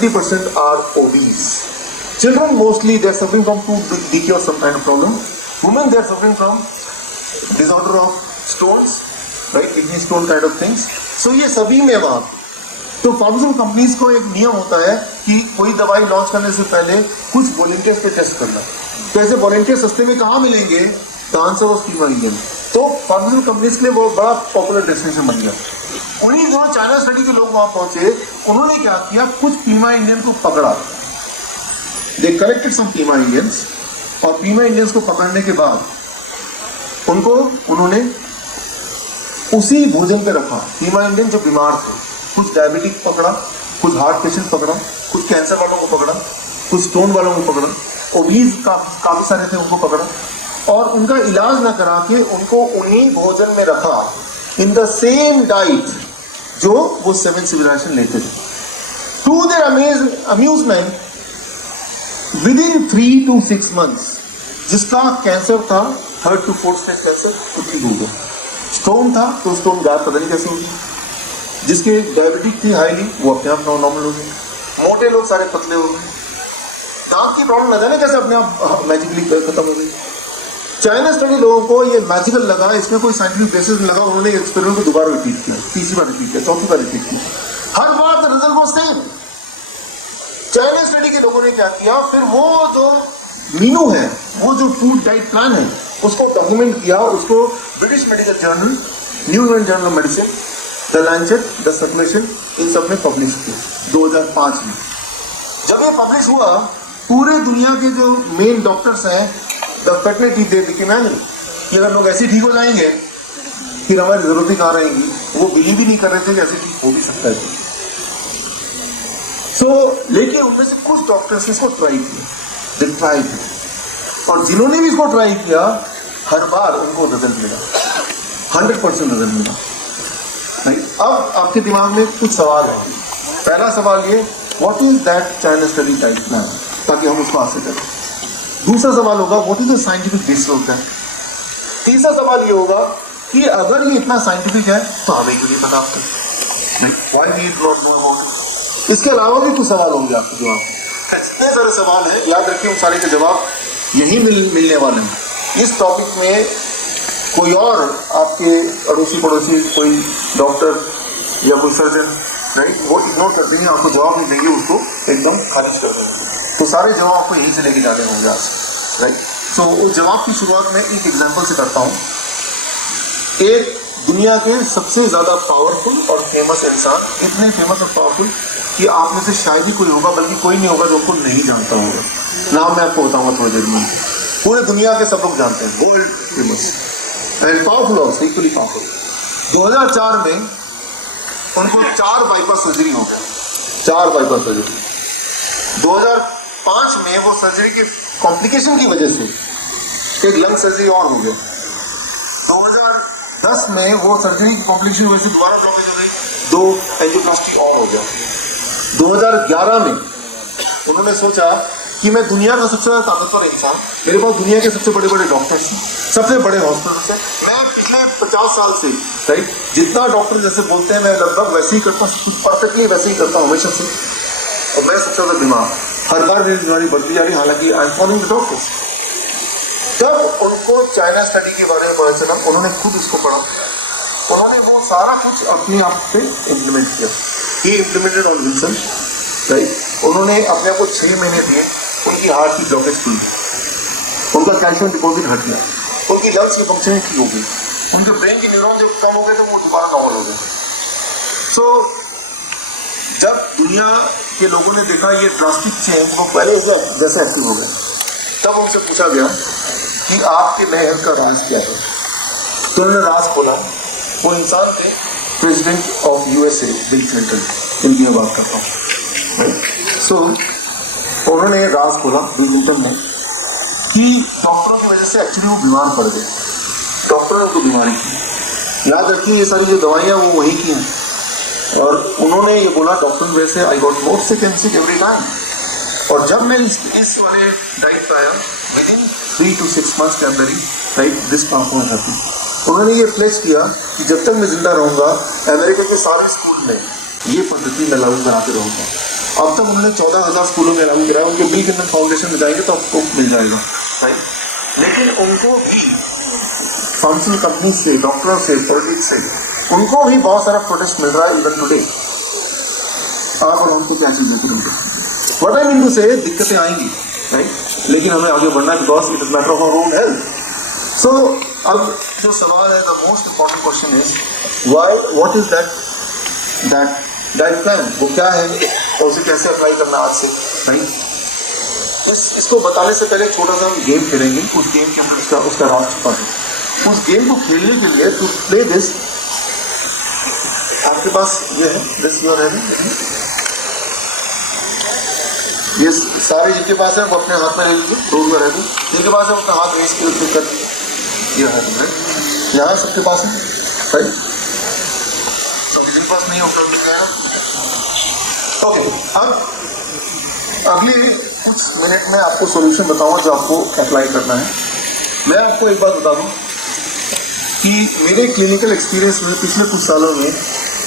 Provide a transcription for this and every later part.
70% are obese. Children mostly they are suffering from tooth decay or some kind of problem. Women they are suffering from disorder of stones, right? Kidney stone kind of things. So ये सभी में वहाँ तो pharmaceutical companies को एक नियम होता है कि कोई दवाई लॉन्च करने से पहले कुछ वॉलंटियर्स पे टेस्ट करना। तो ऐसे वॉलंटियर सस्ते में कहाँ मिलेंगे? The answer was female Indian. तो फार्मास्यूटिकल कंपनीज के लिए वो बड़ा पॉपुलर डेस्टिनेशन बन गया। उन्हीं जो चाइना स्टडी के लोग वहां पहुंचे, उन्होंने क्या किया, कुछ पीमा इंडियन को पकड़ा। They collected some Pima Indians, और पीमा इंडियंस को पकड़ने के बाद उन्होंने उसी भोजन पे रखा। पीमा इंडियन जो बीमार थे, कुछ डायबिटिक पकड़ा, कुछ हार्ट पेशेंट पकड़ा, कुछ कैंसर वालों को पकड़ा, कुछ स्टोन वालों को पकड़ा, ओबीज काफी सारे थे उनको पकड़ा, और उनका इलाज न करा के उनको उन्हीं भोजन में रखा, इन द सेम डाइट जो वो 7 सिविलाइजेशन लेते थे। To their amusement, within 3 to 6 months जिसका कैंसर था 3rd to 4th stage cancer, वो ठीक हो गया। स्टोन था तो स्टोन गायब पता नहीं कैसे हो गया। जिसके डायबिटिक थी हाईली, वो अपने आप नॉर्मल हो गए। मोटे लोग सारे पतले हो गए। दांत की प्रॉब्लम लगा ना कैसे अपने आप मैजिकली खत्म हो गई। चाइना स्टडी लोगों को ये मैजिकल लगा, इसमें कोई साइंटिफिक बेसिस लगा। उन्होंने एक्सपेरिमेंट को दोबारा रिपीट किया, तीसरी बार रिपीट किया, चौथी बार रिपीट किया, हर बार the result was same. China study के लोगों ने क्या किया, फिर वो जो मीनू है, वो जो फूड डाइट प्लान है, उसको डॉक्यूमेंट किया, उसको British medical journal, new England journal of medicine, the Lancet, the circulation, इन सब में पब्लिश किया 2005 में। जब ये पब्लिश हुआ, पूरे दुनिया के जो मेन डॉक्टर्स हैं, द फैकल्टी दे कि कि अगर लोग ऐसे ठीक हो जाएंगे फिर हमारी जरूरत ही कहाँ रहेगी। वो बिलीव भी नहीं कर रहे थे कि ऐसे ठीक हो भी सकता है। लेकिन उनमें से कुछ डॉक्टर्स ने इसको ट्राई किया, और जिन्होंने भी इसको ट्राई किया, हर बार उनको रिजल्ट मिला, 100% रिजल्ट मिला। अब आपके दिमाग में कुछ सवाल है। पहला सवाल ये, what is that China study type plan, ताकि हम उसको हासिल करें। दूसरा सवाल होगा, what is the scientific basis of that. तीसरा सवाल ये होगा कि अगर ये इतना साइंटिफिक है तो हमें क्यों नहीं पता आपको, why we don't know about it. इसके अलावा भी कुछ सवाल होंगे आपके जवाब। इतने सारे सवाल हैं, याद रखिए उन सारे के जवाब यही मिलने वाले हैं। इस टॉपिक में कोई और आपके अड़ोसी पड़ोसी कोई डॉक्टर या कोई सर्जन, राइट, वो इग्नोर कर देंगे, आपको जवाब नहीं देंगे, उसको एकदम खारिज कर देंगे। तो सारे जवाब आपको यहीं से लेके जाने होंगे आज, राइट। सो उस जवाब की शुरुआत मैं एक एग्जांपल से करता हूँ। एक दुनिया के सबसे ज्यादा पावरफुल और फेमस इंसान, इतने फेमस और पावरफुल कि आप में से शायद ही कोई होगा, बल्कि कोई नहीं होगा जो उनको नहीं जानता होगा। नाम मैं आपको बताऊंगा थोड़ी देर में। पूरे दुनिया के सब लोग जानते हैं, world famous and powerful also, equally powerful. 2004 में उनको 4 बाईपास सर्जरी हो गया, 4 बाईपास सर्जरी। 2005 में वो सर्जरी के कॉम्प्लिकेशन की वजह से एक लंग सर्जरी और हो गया। 2010 में वो सर्जरी की कॉम्प्लिकेशन की वजह से दोबारा ब्लॉकेज हो गई, 2 एंजियोप्लास्टी और हो गया। 2011 में उन्होंने सोचा कि मैं दुनिया का सबसे ज्यादा ताकतवर इंसान, मेरे पास दुनिया के सबसे बड़े बड़े डॉक्टर्स हैं, सबसे बड़े हॉस्पिटल हैं, मैं पिछले 50 साल से, राइट, जितना डॉक्टर जैसे बोलते हैं मैं लगभग वैसे ही करता हूँ, कुछ परफेक्टली वैसे ही करता हूँ हमेशा से, और मैं सबसे ज्यादा बीमार, हर बार मेरी बीमारी बढ़ती जा रही है, हालांकि I am following the doctors. तब उनको चाइना स्टडी के बारे में पता चला, उन्होंने खुद इसको पढ़ा, उन्होंने वो सारा कुछ अपने आप पे इम्प्लीमेंट किया। ही इम्प्लीमेंटेड ऑन विल्सन, राइट। उन्होंने अपने आप को 6 महीने दिए, उनकी हार्ट की ब्लॉकेज खुल गई, उनका कैल्शियम डिपॉजिट हट गया, उनकी लंग्स की फंक्शनिंग ठीक हो गई, उनके ब्रेन के न्यूरॉन जो कम हो गए थे वो दोबारा नॉर्मल हो गए। सो जब दुनिया के लोगों ने देखा ये ड्रास्टिक चेंज, वो पहले जैसे एक्टिव हो गए, तब उनसे पूछा गया कि आपके नए हेल्थ का राज क्या है। तो उन्होंने राज खोला। वो इंसान थे president of USA, bill Clinton, इनकी मैं बात करता हूँ। सो उन्होंने राज खोला बिल क्लिंटन ने कि डॉक्टरों की वजह से एक्चुअली वो बीमार पड़ गए, डॉक्टरों ने उनको बीमारी की। याद रखिए ये सारी जो दवाइयाँ वो वहीं की हैं, और उन्होंने ये बोला डॉक्टर की वजह से I got more sick and sick every time. और जब मैं इस वाले डाइट पे आया, विद इन 3 to 6 months के अंदर ही राइट दिस ट्रांसफॉर्मेशन हैपन। उन्होंने ये प्लेस किया कि जब तक मैं जिंदा रहूंगा, अमेरिका के सारे स्कूल में ये पद्धति मैं लागू कराते रहूंगा। अब तक उन्होंने 14,000 स्कूलों में लागू कराया, उनके बिल के अंदर फाउंडेशन में जाएंगे तो आपको मिल जाएगा, राइट। लेकिन उनको भी फार्मास्यूटिकल कंपनी से, डॉक्टरों से, पॉलिटिक्स से, उनको भी बहुत सारा प्रोटेस्ट मिल रहा है इवन टुडे। आप और हमको क्या चीजें करेंगे, व्हाट आई मीन टू से, दिक्कतें आएंगी, राइट, लेकिन हमें आगे बढ़ना है because it is matter of our own health. So अब जो सवाल है, the most important question is why, what is that diet plan, वो क्या है और उसे कैसे अप्लाई करना आज से, राइट। इसको बताने से पहले छोटा सा हम गेम खेलेंगे, उस गेम के अंदर उसका राज छुपा है। उस गेम को खेलने के लिए टू प्ले दिस, आपके पास ये है, दिस योर है, ये सारे जिनके पास है वो अपने हाथ में ले लीजिए, रोज में रहते, जिनके पास है अपना हाथ रेस के क्लिक कर, ये है राइट, यहाँ सबके पास है, राइट, जिनके पास नहीं होगा क्या है। ओके, अब अगले कुछ मिनट में आपको सॉल्यूशन बताऊंगा जो आपको अप्लाई करना है। मैं आपको एक बात बता दूं कि मेरे क्लिनिकल एक्सपीरियंस में पिछले कुछ सालों में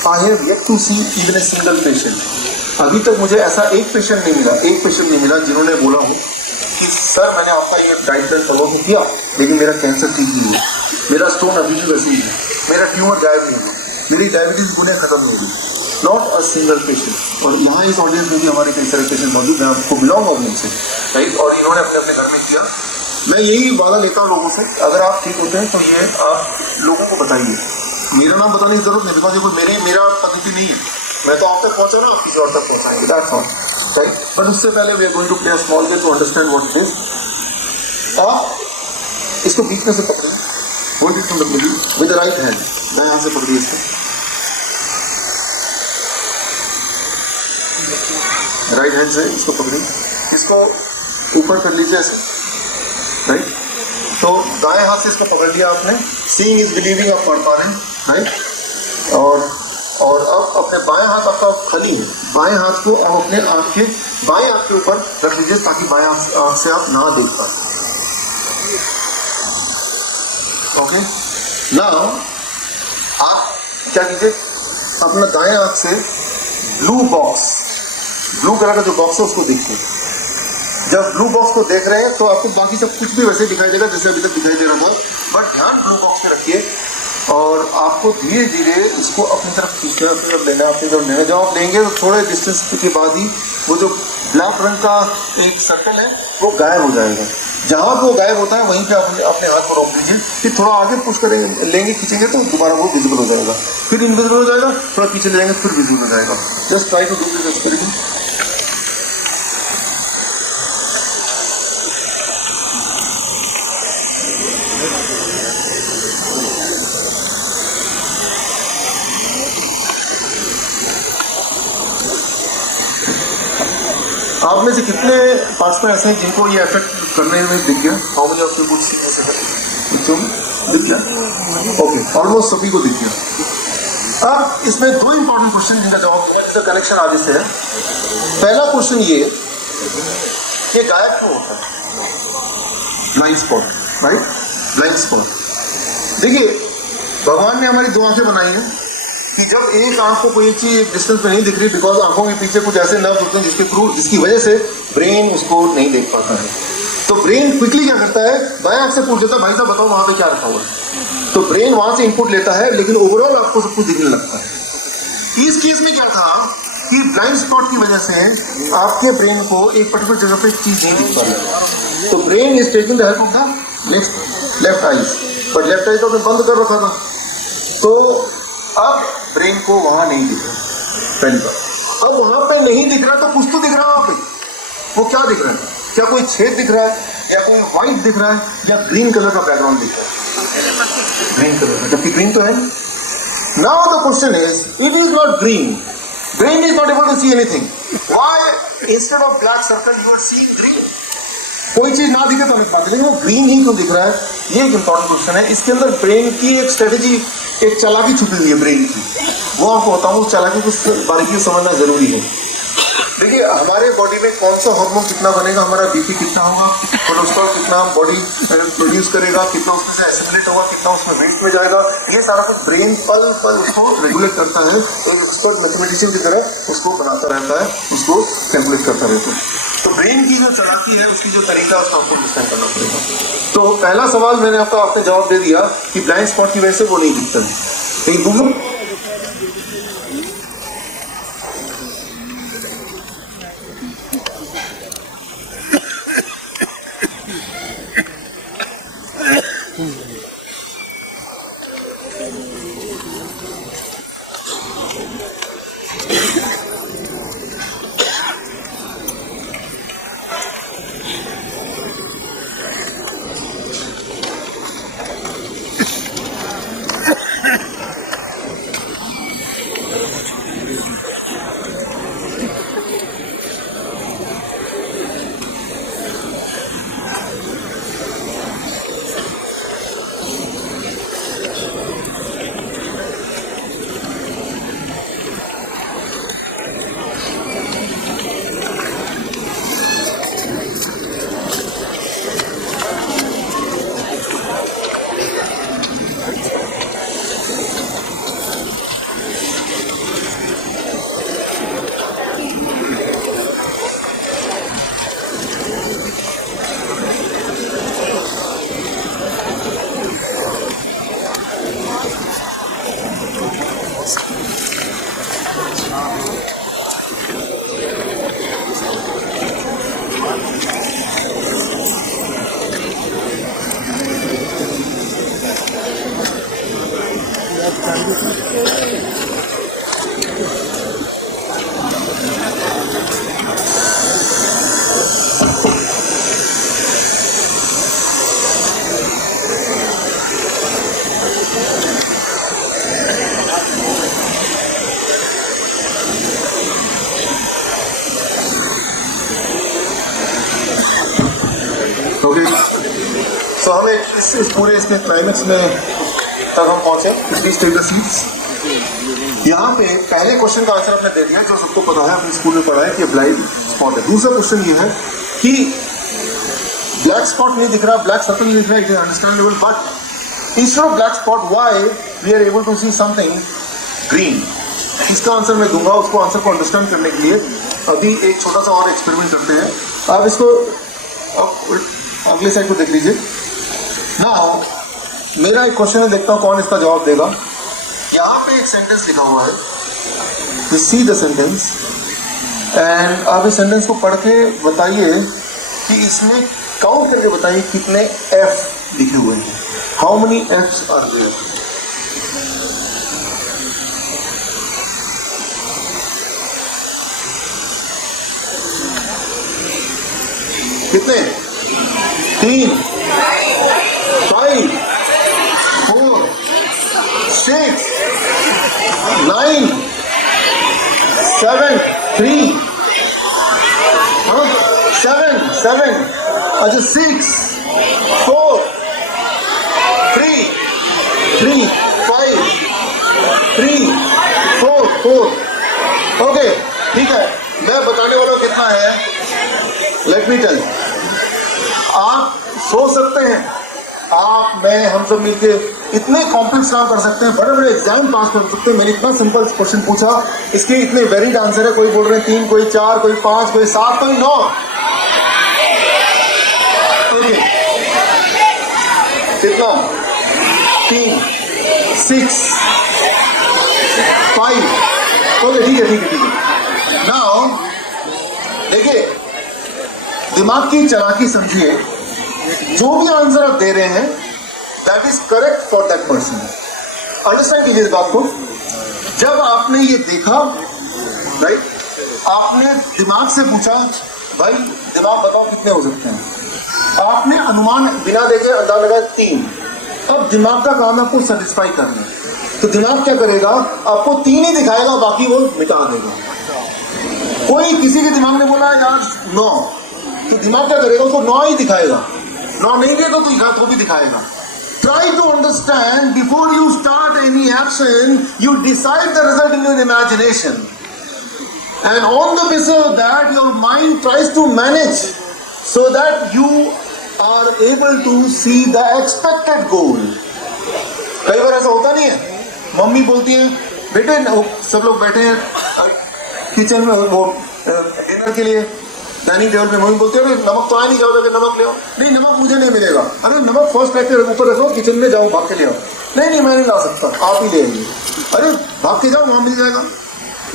I have yet to see even a single patient, अभी तक मुझे ऐसा एक पेशेंट नहीं मिला जिन्होंने बोला हो कि सर मैंने आपका ये डाइट प्लान फॉलो तो किया लेकिन मेरा कैंसर ठीक नहीं हुआ, मेरा स्टोन अभी भी वैसे ही है, मेरा ट्यूमर गायब नहीं हुआ, मेरी डायबिटीज गुने खत्म नहीं हुई, नॉट अ सिंगल पेशेंट। और यहाँ इस ऑडियंस में भी हमारे कई सारे पेशेंट मौजूद हैं, आपको बिलोंग होंगे उनसे, राइट, और इन्होंने अपने अपने घर में किया। मैं यही वादा लेता हूँ लोगों से, अगर आप ठीक होते हैं तो ये आप लोगों को बताइए, मेरा नाम बताने की जरूरत नहीं, बिकॉज ये कोई मेरा पद्धति नहीं है, मैं तो आप तक पहुंचा ना, आप किसी और तक पहुंचाएंगे, दैट्स ऑल, राइट। बट उससे पहले we are going to play a small game to understand what it is. आप इसको बीच में से पकड़िए, hold it from the middle with the right hand, मैं यहाँ से पकड़िए इसको, राइट हैंड से इसको पकड़िए, इसको ऊपर कर लीजिए ऐसे, राइट। तो दाएं हाथ से इसको पकड़ लिया आपने, सीइंग इज बिलीविंग, आप पढ़ पा रहे हैं, राइट। और अब अपने बाएं हाथ, आपका खाली है, बाएं हाथ को आप अपने आंख के बाएं आंख के ऊपर रख लीजिए ताकि बाएं आंख से आप ना देख पाए। ओके, नाउ आप क्या कीजिए, अपना दाएं आंख से ब्लू कलर का जो बॉक्स है उसको देखिए। जब ब्लू बॉक्स को देख रहे हैं तो आपको बाकी सब कुछ भी वैसे दिखाई देगा जैसे अभी तक दिखाई दे रहा था, बट ध्यान ब्लू बॉक्स पे रखिए और आपको धीरे धीरे इसको अपनी तरफ खींचना, अपनी तरफ लेना, अपनी तरफ लेना। जब आप लेंगे तो थोड़े डिस्टेंस के बाद ही वो जो ब्लैक रंग का एक सर्कल है वो गायब हो जाएगा। जहाँ वो गायब होता है वहीं पे आप अपने हाथ को रोक दीजिए, फिर थोड़ा आगे पुश करेंगे, लेंगे, खींचेंगे तो दोबारा वो विजिबल हो जाएगा, फिर इनविजिबल हो जाएगा, थोड़ा पीछे ले जाएंगे फिर विजिबल हो जाएगा। Just try to do this experiment. आप में से कितने पार्टिसिपेंट ऐसे हैं जिनको ये इफेक्ट करने में दिख गया? How many of you could see this effect? बच्चों दिख गया? ओके, ऑलमोस्ट सभी को दिख गया। अब इसमें दो इंपॉर्टेंट क्वेश्चन जिनका जवाब दूंगा, जिसका कनेक्शन आज से है। पहला क्वेश्चन ये गायब क्यों होता है? Blind spot, right, blind spot. देखिए भगवान ने हमारी दो आंखें बनाई हैं कि जब एक आंख को कोई चीज डिस्टेंस पे नहीं दिख रही, बिकॉज आंखों के पीछे कुछ ऐसे नर्व होते हैं जिसकी वजह से ब्रेन उसको नहीं देख पाता है। तो ब्रेन क्विकली क्या करता है, बाएं आंख से पूछ लेता है भाई साहब बताओ वहां पे क्या रखा हुआ है, तो ब्रेन वहां से इनपुट लेता है, लेकिन ओवरऑल आपको सब कुछ दिखने लगता है। इस केस में क्या था कि ब्लाइंड स्पॉट की वजह से आपके ब्रेन को एक पर्टिकुलर जगह पे चीज नहीं दिख पा रही, तो brain is taking the help of the left eyes, but left eyes तो बंद कर रखा था, तो अब ब्रेन को वहां नहीं दिख रहा। पहली बात, अब वहां पे नहीं दिख रहा तो कुछ तो दिख रहा है वहां पे, वो क्या दिख रहा है? क्या कोई छेद दिख रहा है, या कोई व्हाइट दिख रहा है, या ग्रीन कलर का बैकग्राउंड दिख रहा है? ग्रीन कलर, जबकि ग्रीन तो है। Now the question is, it is not green, brain is not able to see anything, why instead of black circle you are seeing green? कोई चीज ना दिखे तो हमें पता, लेकिन वो ग्रीन ही क्यों दिख रहा है? ये एक इंपॉर्टेंट क्वेश्चन है। इसके अंदर ब्रेन की एक स्ट्रेटेजी, एक चालाकी छुपी हुई है ब्रेन की, वो आपको बताऊं। उस चालाकी को बारीकी से समझना जरूरी है। देखिए हमारे बॉडी में कौन सा हार्मोन कितना बनेगा, हमारा बीपी कितना होगा, कोलेस्ट्रॉल कितना बॉडी प्रोड्यूस करेगा, कितना उसमें से एसिमिलेट होगा, कितना उसमें वेस्ट में जाएगा, ये सारा कुछ ब्रेन पल पल उसको रेगुलेट करता है। एक एक्सपर्ट मैथमेटिशियन की तरह उसको बनाता रहता है, उसको कैलकुलेट करता रहता है। तो ब्रेन की जो चालाकी है, उसकी जो तरीका है, उसको आपको अंडरस्टैंड करना पड़ेगा। तो पहला सवाल मैंने आपने जवाब दे दिया कि ब्लाइंड स्पॉट की वजह से वो नहीं दिखता है। लेकिन दूसरा तो हमें इस पूरे इसके क्लाइमेक्स में तक हम पहुंचे। Please take the seats. यहाँ पे पहले क्वेश्चन का आंसर आपने दे दिया, जो सबको पता है, अपने स्कूल में पढ़ा है कि ब्लाइंड स्पॉट है। दूसरा क्वेश्चन ये है कि ब्लैक स्पॉट नहीं दिख रहा, ब्लैक सर्कल नहीं दिख रहा, it is understandable, but instead of black spot why we are able to see something green. इसका आंसर मैं दूंगा। उसको आंसर को अंडरस्टैंड करने के लिए अभी एक छोटा सा और एक्सपेरिमेंट करते हैं। आप इसको अगले साइड को देख लीजिए। नाउ मेरा एक क्वेश्चन है, देखता हूँ कौन इसका जवाब देगा। यहाँ पे एक सेंटेंस लिखा हुआ है, you see the sentence and आप इस सेंटेंस को पढ़ के बताइए कि इसमें काउंट करके बताइए कितने एफ लिखे हुए हैं। How many Fs are there? कितने? 3, 5, 4, 6, 9, 7, 3, 7, अच्छा 6, 4, 3, 5, 3, 4। ओके, ठीक है। मैं बताने वाला कितना है, लेट मी टेल। आप सोच सकते हैं, आप, मैं, हम सब मिलके इतने कॉम्प्लेक्स काम कर सकते हैं, बड़े बड़े एग्जाम पास कर सकते हैं। मैंने इतना सिंपल क्वेश्चन पूछा, इसके इतने वेरिड आंसर है। कोई बोल रहे हैं 3, कोई 4, कोई 5, कोई 7, कोई 9। ओके, कितना? 3, 6, 5। ओके, ठीक है। नाउ देखिए, दिमाग की चालाकी समझिए। जो भी आंसर आप दे रहे हैं, that is correct for that person. Understand कीजिए इस बात को। जब आपने ये देखा, राइट, आपने दिमाग से पूछा, भाई दिमाग बताओ कितने हो सकते हैं। आपने अनुमान बिना देखे अंदाजा लगाया 3। अब दिमाग का काम है आपको सेटिस्फाई करना। तो दिमाग क्या करेगा, आपको 3 ही दिखाएगा, बाकी वो मिटा देगा। कोई किसी के दिमाग ने बोला यार 9, तो दिमाग क्या करेगा, उसको 9 ही दिखाएगा। 9 नहीं देगा तो भी दिखाएगा। Try to understand before you start any action, you decide the result in your imagination. and on the basis of that your mind tries to manage so that you are able to see the expected goal. कई बार ऐसा होता नहीं है, mummy बोलती है बेटे, सब लोग बैठे हैं किचन में वो डिनर के लिए डाइनिंग टेबल पे, मम्मी बोलती है अरे नमक तो आ नहीं, जाओ जाके नमक ले आओ। नहीं, नमक मुझे नहीं मिलेगा। अरे नमक फर्स्ट रख के ऊपर रखो, किचन में जाओ, भाग के ले आओ। नहीं मैं नहीं ला सकता, आप ही ले आइए। अरे भाग के जाओ, वहाँ मिल जाएगा।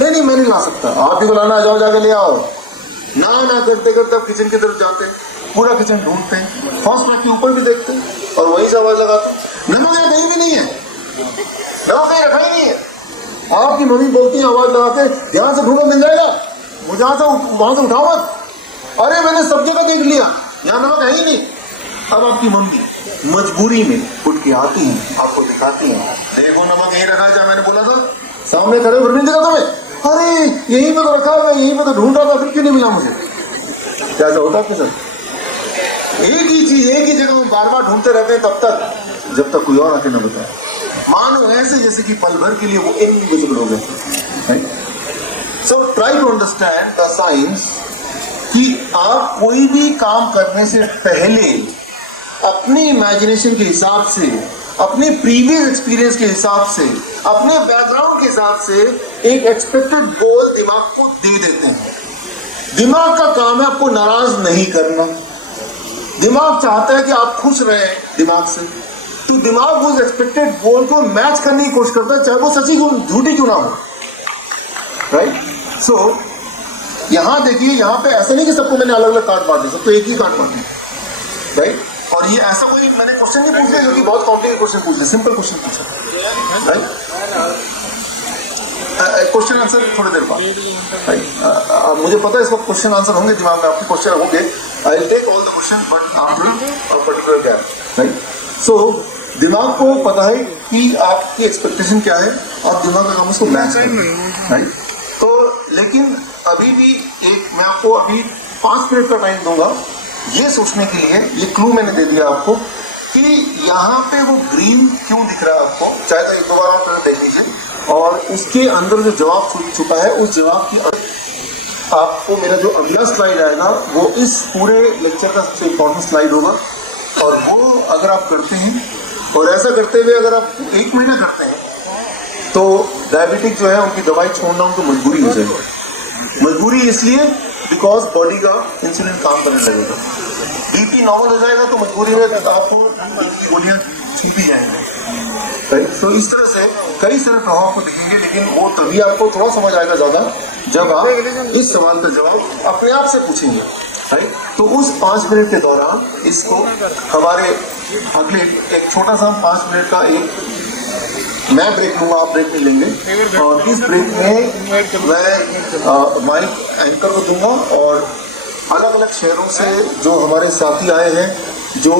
नहीं मैं नहीं ला सकता, आप ही को लाना, जाओ जाके ले आओ। ना करते करते आप किचन की तरफ जाते हैं, पूरा किचन ढूंढते हैं, फर्स्ट रख के ऊपर भी देखते हैं और वहीं से आवाज लगाते हैं नमक यहाँ कहीं भी नहीं है, नमक कहीं रखा ही नहीं है। आपकी मम्मी बोलती है आवाज लगा के, ध्यान से ढूंढो, मिल जाएगा, मुझे वहां से उठाओ मत। अरे मैंने सब जगह देख लिया, यहाँ नमक है ही नहीं। अब आपकी मम्मी मजबूरी में उठ के आती है, आपको दिखाती है, देखो नमक यहीं रखा है जहाँ मैंने बोला था, सामने खड़े हो, नहीं दिखा तुम्हें? अरे यहीं पे तो रखा है, यहीं पे तो ढूंढ रहा था, फिर क्यों नहीं मिला मुझे? क्या ऐसा होता है सर? एक ही चीज एक ही जगह में बार बार ढूंढते रहते हैं तब तक जब तक कोई और आके न बताए। मानो ऐसे जैसे कि पल भर के लिए वो इनविजिबल हो गए। So try to understand the science कि आप कोई भी काम करने से पहले अपनी इमेजिनेशन के हिसाब से, अपने प्रीवियस एक्सपीरियंस के हिसाब से, अपने बैकग्राउंड के हिसाब से एक एक्सपेक्टेड गोल दिमाग को दे देते हैं। दिमाग का काम है आपको नाराज नहीं करना। दिमाग चाहता है कि आप खुश रहें दिमाग से, तो दिमाग उस एक्सपेक्टेड गोल को मैच करने की कोशिश करता है, चाहे वो सच्ची क्यों झूठी क्यों ना हो। राइट? सो यहां देखिए, यहां पे ऐसा नहीं कि सबको मैंने अलग अलग कार्ड बांट दिया, सबको एक ही कार्ड बांटे। राइट? और ये ऐसा कोई मैंने क्वेश्चन नहीं पूछ लिया जो कि बहुत कॉम्प्लिकेटेड क्वेश्चन पूछ लिया, सिंपल क्वेश्चन पूछा। राइट? क्वेश्चन आंसर थोड़ी देर बाद। राइट? मुझे पता है इस वक्त क्वेश्चन आंसर होंगे दिमाग में, आपके क्वेश्चन होंगे। I will take all the question but after a particular gap. Right? So दिमाग को पता है कि आपकी एक्सपेक्टेशन क्या है और दिमाग का काम उसको मैच करना। राइट? तो लेकिन अभी भी मैं आपको अभी 5 मिनट का टाइम दूंगा ये सोचने के लिए, ये क्लू मैंने दे दिया आपको कि यहाँ पे वो ग्रीन क्यों दिख रहा है आपको, चाहे तो एक दोबारा आप देख लीजिए, और उसके अंदर जो जवाब छुपा है उस जवाब की आपको मेरा जो अगला स्लाइड आएगा वो इस पूरे लेक्चर का सबसे इम्पोर्टेंट स्लाइड होगा। और वो अगर आप करते हैं और ऐसा करते हुए अगर आप 1 महीना करते हैं तो डायबिटिक जो है उनकी दवाई छोड़ना उनको मजबूरी हो जाएगी। मजबूरी इसलिए बिकॉज बॉडी का इंसुलिन काम करने लगेगा, बीपी नॉर्मल हो जाएगा, तो मजबूरी में आपको गोलियां छूट ही जाएंगे। राइट? तो इस तरह से कई सारे प्रभाव आपको दिखेंगे, लेकिन वो तभी आपको थोड़ा समझ आएगा ज्यादा जब आप इस सवाल का जवाब अपने आप से पूछेंगे। राइट? तो उस 5 मिनट के दौरान इसको हमारे अगले एक छोटा सा 5 मिनट का एक मैं ब्रेक लूंगा, आप ब्रेक नहीं लेंगे, और इस ब्रेक में मैं माइक एंकर को दूंगा और अलग अलग शहरों से जो हमारे साथी आए हैं, जो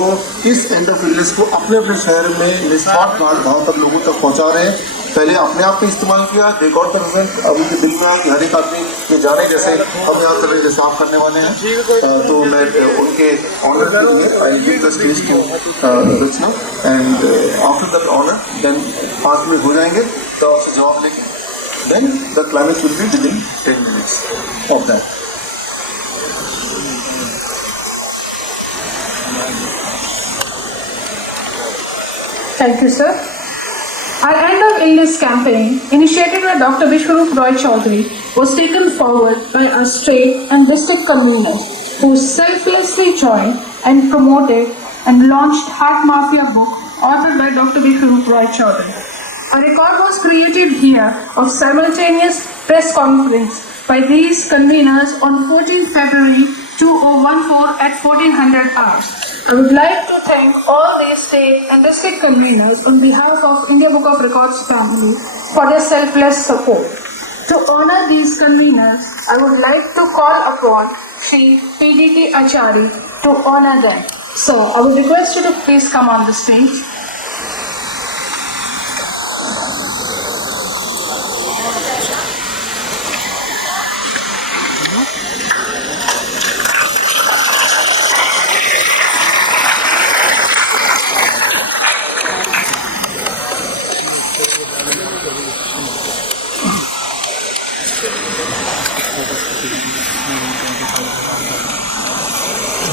इस एंड ऑफ इलनेस को अपने अपने शहर में निस्वार्थ भाव तक लोगों तक पहुंचा रहे हैं। पहले अपने आप पे इस्तेमाल किया, रिकॉर्ड का रिजल्ट अभी के दिल में आया कि हर एक आदमी ये जाने जैसे हम यहाँ कर रहे जैसे आप करने वाले हैं। तो मैं उनके ऑनर के लिए I give the stage to Rachna, and after that honour then 5 minute हो जाएंगे तो आपसे जवाब लेके, then the climax will be within 10 minutes of that. Thank you, sir. Our end of illness campaign, initiated by Dr. Vishwarup Roy Chaudhary, was taken forward by our state and district conveners who selflessly joined and promoted and launched Heart Mafia book authored by Dr. Vishwarup Roy Chaudhary. A record was created here of simultaneous press conference by these conveners on 14 February 2014 at 1400 hours. I would like to thank all these state and district conveners on behalf of India Book of Records family for their selfless support. To honor these conveners, I would like to call upon Shri PDT Achari to honor them. Sir, I would request you to please come on the stage.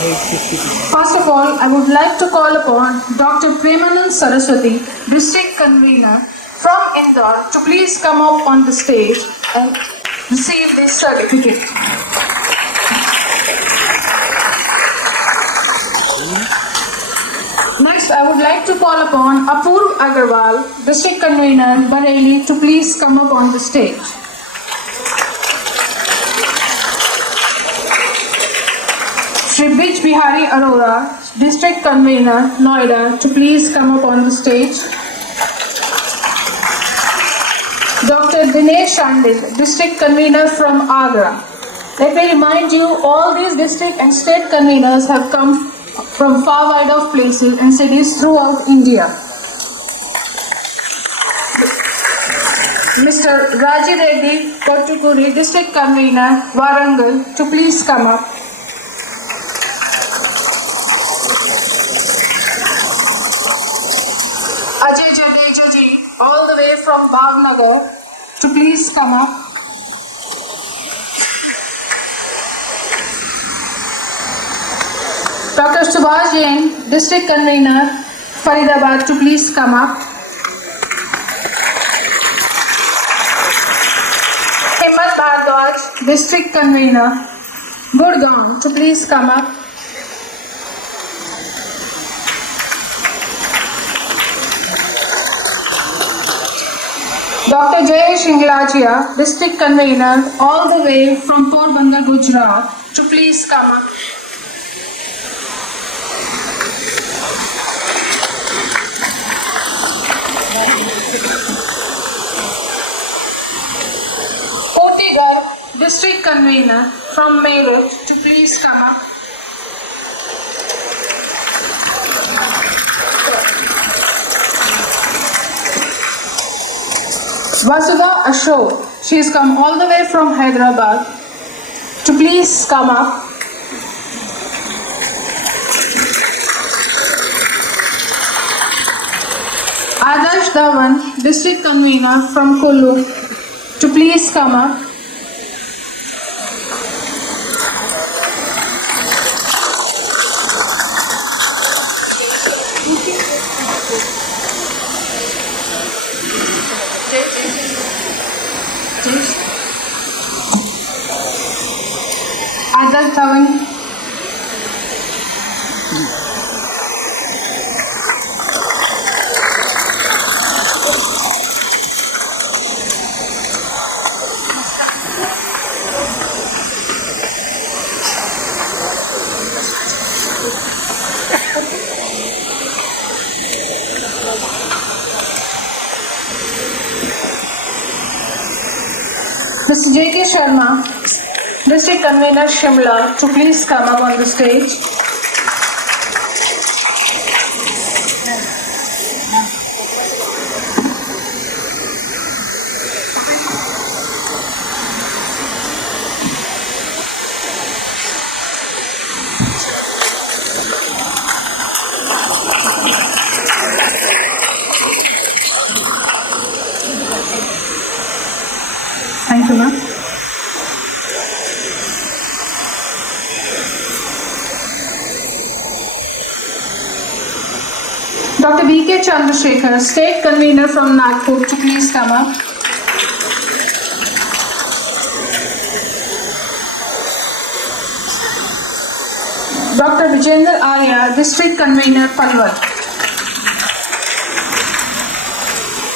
First of all, I would like to call upon Dr. Premanand Saraswati, District Convener from Indore, to please come up on the stage and receive this certificate. Next, I would like to call upon Apurv Agarwal, District Convener, Bareilly, to please come up on the stage. Shri Bij Bihari Arora, District Convener, Noida, to please come up on the stage. Dr. Dinesh Shandil, District Convener from Agra. Let me remind you, all these district and state conveners have come from far wide of places and cities throughout India. Mr. Raji Reddy Kottukuri, District Convener, Warangal, to please come up. Ajay Jadeja ji, all the way from Bhavnagar, to please come up. Dr. Subhash Jain, District Convener, Faridabad, to please come up. Himmat Bhardwaj, District Convener, Gurgaon, to please come up. Dr. Jayesh Inglajia, District Convener, all the way from Porbandar, Gujarat, to please come up. Oti Garg, District Convener, from Meerut, to please come up. Vasudha Ashok, she has come all the way from Hyderabad, to please come up. Adarsh Dhawan, District Convener from Kullu, to please come up. Adarsh Dhawan. Mr. J.K. Sharma, District Convener, Shimla, to please come up on the stage. Thank you, ma'am. Dr. B.K. Chandrasekhar, State Convener from Nagpur, to please come up. Dr. Vijender Arya, District Convener, Palwal.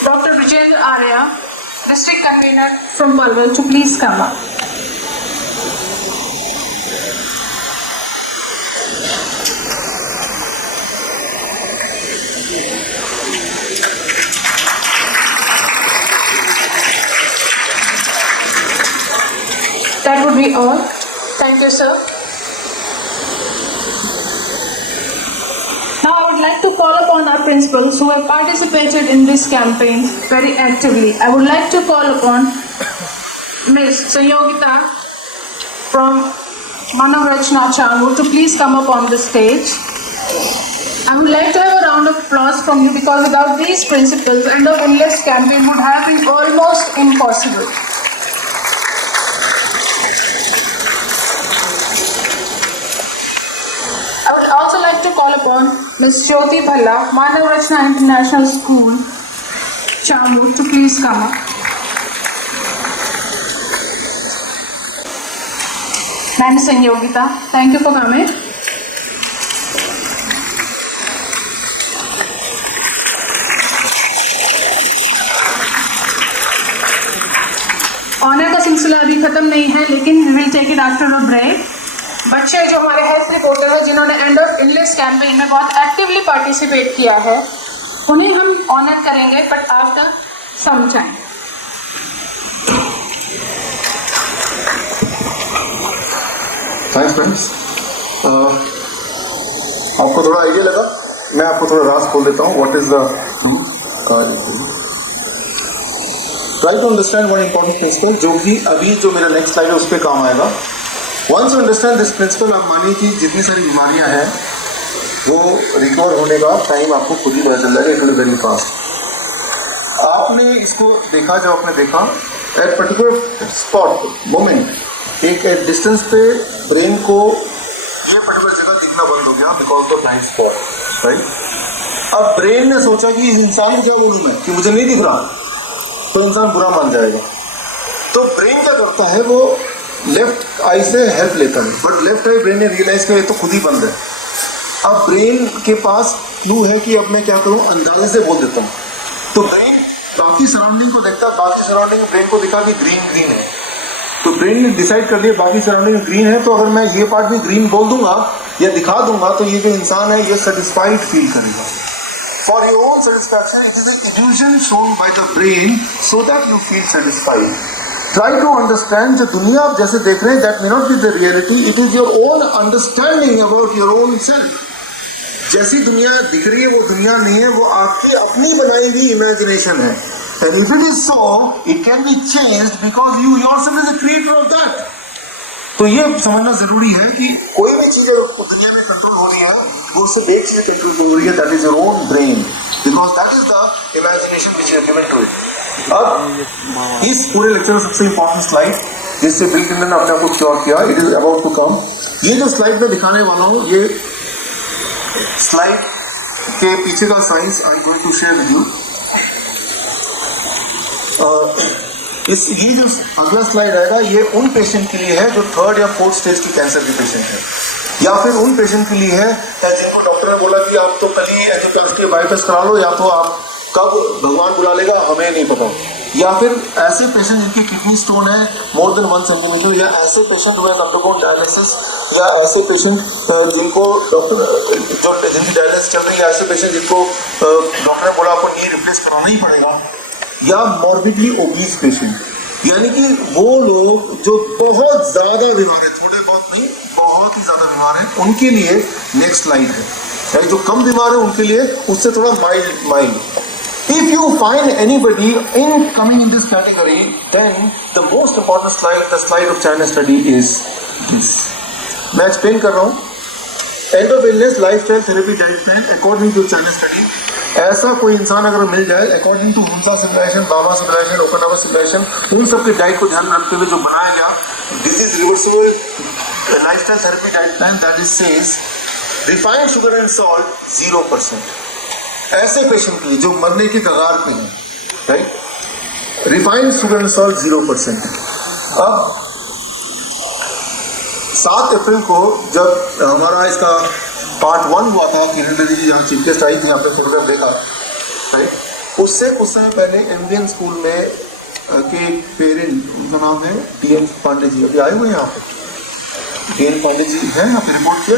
Dr. Vijender Arya, District Convener from Palwal, to please come up. That would be all. Thank you, sir. Now I would like to call upon our principals who have participated in this campaign very actively. I would like to call upon Ms. Sanyogita from Manavrachna Changu to please come up on the stage. I would like to have a round of applause from you because without these principles, End of Illness campaign would have been almost impossible. upon Ms. Jyoti Bhalla, Manav Rachna International School, Jammu, to please come up. Ma'am Sangyogita, thank you for coming. Honour का सिलसिला अभी खत्म नहीं है, लेकिन we will take it after a break. बच्चे जो हमारे हेल्थ रिपोर्टर हैं, जिन्होंने एंड ऑफ इलनेस कैंपेन में बहुत एक्टिवली पार्टिसिपेट किया है, उन्हें हम ऑनर करेंगे, but after some time. Thanks friends. आपको थोड़ा आइडिया लगा? मैं आपको थोड़ा राज खोल देता हूँ. What is the try to understand one important principle, जो कि अभी जो मेरा नेक्स्ट स्लाइड है उस पर काम आएगा. Once you understand this principle, आप मानिए कि जितनी सारी बीमारियां हैं वो रिकवर होने का टाइम आपको खुद ही पता चल जाएगा. It will very fast. आपने इसको देखा, जब आपने देखा एट पर्टिकुलर स्पॉट मोमेंट, एक डिस्टेंस पे ब्रेन को ये पर्टिकुलर जगह दिखना बंद हो गया because of blind spot, right. अब ब्रेन ने सोचा कि इस इंसान को क्या बोलूं मैं कि मुझे नहीं दिख रहा, तो इंसान बुरा मान जाएगा. तो ब्रेन क्या करता है, वो लेफ्ट आई से हेल्प लेता है, बट लेफ्ट आई ब्रेन ने रियलाइज किया ये तो खुद ही बंद है. अब ब्रेन के पास क्लू है कि अब मैं क्या करूं, अंदाजे से बोल देता हूं. तो ब्रेन बाकी सराउंडिंग को देखता है, बाकी सराउंडिंग ब्रेन को दिखा कि ग्रीन ग्रीन है, तो ब्रेन ने डिसाइड कर लिया बाकी सराउंडिंग ग्रीन है, तो अगर मैं ये पार्ट भी ग्रीन बोल दूंगा या दिखा दूंगा तो ये जो इंसान है ये सेटिस्फाइड फील करेगा. For your own satisfaction, it is an illusion shown by the brain so that you feel satisfied. Try to understand जो दुनिया आप जैसे देख रहे हैं, that may not be the reality. It is your own understanding about your own self. जैसी दुनिया दिख रही है वो दुनिया नहीं है, वो आपकी अपनी बनाई हुई इमेजिनेशन है. And if it is so, it can be changed because you yourself is the creator of that. तो ये समझना जरूरी है कि कोई भी चीज अगर दुनिया में कंट्रोल हो रही है, वो उससे एक चीज कंट्रोल हो रही है, that is your own brain, because that is the imagination which you have given to it. अब इस पूरे लेक्चर में सबसे इंपॉर्टेंट स्लाइड जिससे बिल क्लिंटन ने अपने आप को क्योर किया, it is about to come. ये जो स्लाइड में दिखाने वाला हूँ, ये स्लाइड के पीछे का science I am going to share with you. ये जो अगला स्लाइड आएगा, ये उन पेशेंट के लिए है जो 3rd या 4th स्टेज की कैंसर के पेशेंट है, या फिर उन पेशेंट के लिए है जिनको डॉक्टर ने बोला कि आप तो कल ही एंजियोप्लास्टी बाईपास करा लो, या तो आप कब भगवान बुला लेगा हमें नहीं पता. या फिर ऐसे पेशेंट जिनकी किडनी स्टोन है मोर देन 1 सेंटीमीटर, या ऐसे patient who has undergone dialysis, या ऐसे पेशेंट जिनको डॉक्टर जो जिनकी डायलिसिस चल रही है, ऐसे पेशेंट जिनको डॉक्टर ने बोला आपको नी रिप्लेस कराना ही पड़ेगा, या मॉर्बिडली ओबीज पेशेंट, यानी कि वो लोग जो बहुत ज्यादा बीमार है, थोड़े बहुत नहीं बहुत ही ज्यादा बीमार है, उनके लिए नेक्स्ट स्लाइड है. जो कम बीमार है उनके लिए उससे थोड़ा mild. If you find anybody in coming in this category, then the most important slide, the slide of China study is this. मैं एक्सप्लेन कर रहा हूँ. End of illness lifestyle therapy diet plan according to China study. ऐसा कोई इंसान अगर मिल जाए अकॉर्डिंग टू हुंसा सिविलाइजेशन, बाबा सिविलाइजेशन, ओकानावा सिविलाइजेशन, उन सबके डाइट को ध्यान में रखते हुए जो बनाया गया disease reversible lifestyle therapy diet plan, that is says refined sugar and salt 0%. ऐसे पेशेंट के लिए जो मरने के कगार पे हैं, right, refined sugar and salt 0%. अब 7 अप्रैल को जब हमारा इसका पार्ट 1 हुआ था, किरण जी यहाँ चीफ गेस्ट आई थी, आपने फोटोग्राफ देखा, राइट, उससे कुछ समय पहले एमवीएन स्कूल में के पेरेंट, उनका नाम है टीएन पांडे जी, अभी आए हुए हैं यहाँ पे. टीएन पांडे जी हैं यहाँ पे, रिपोर्ट किया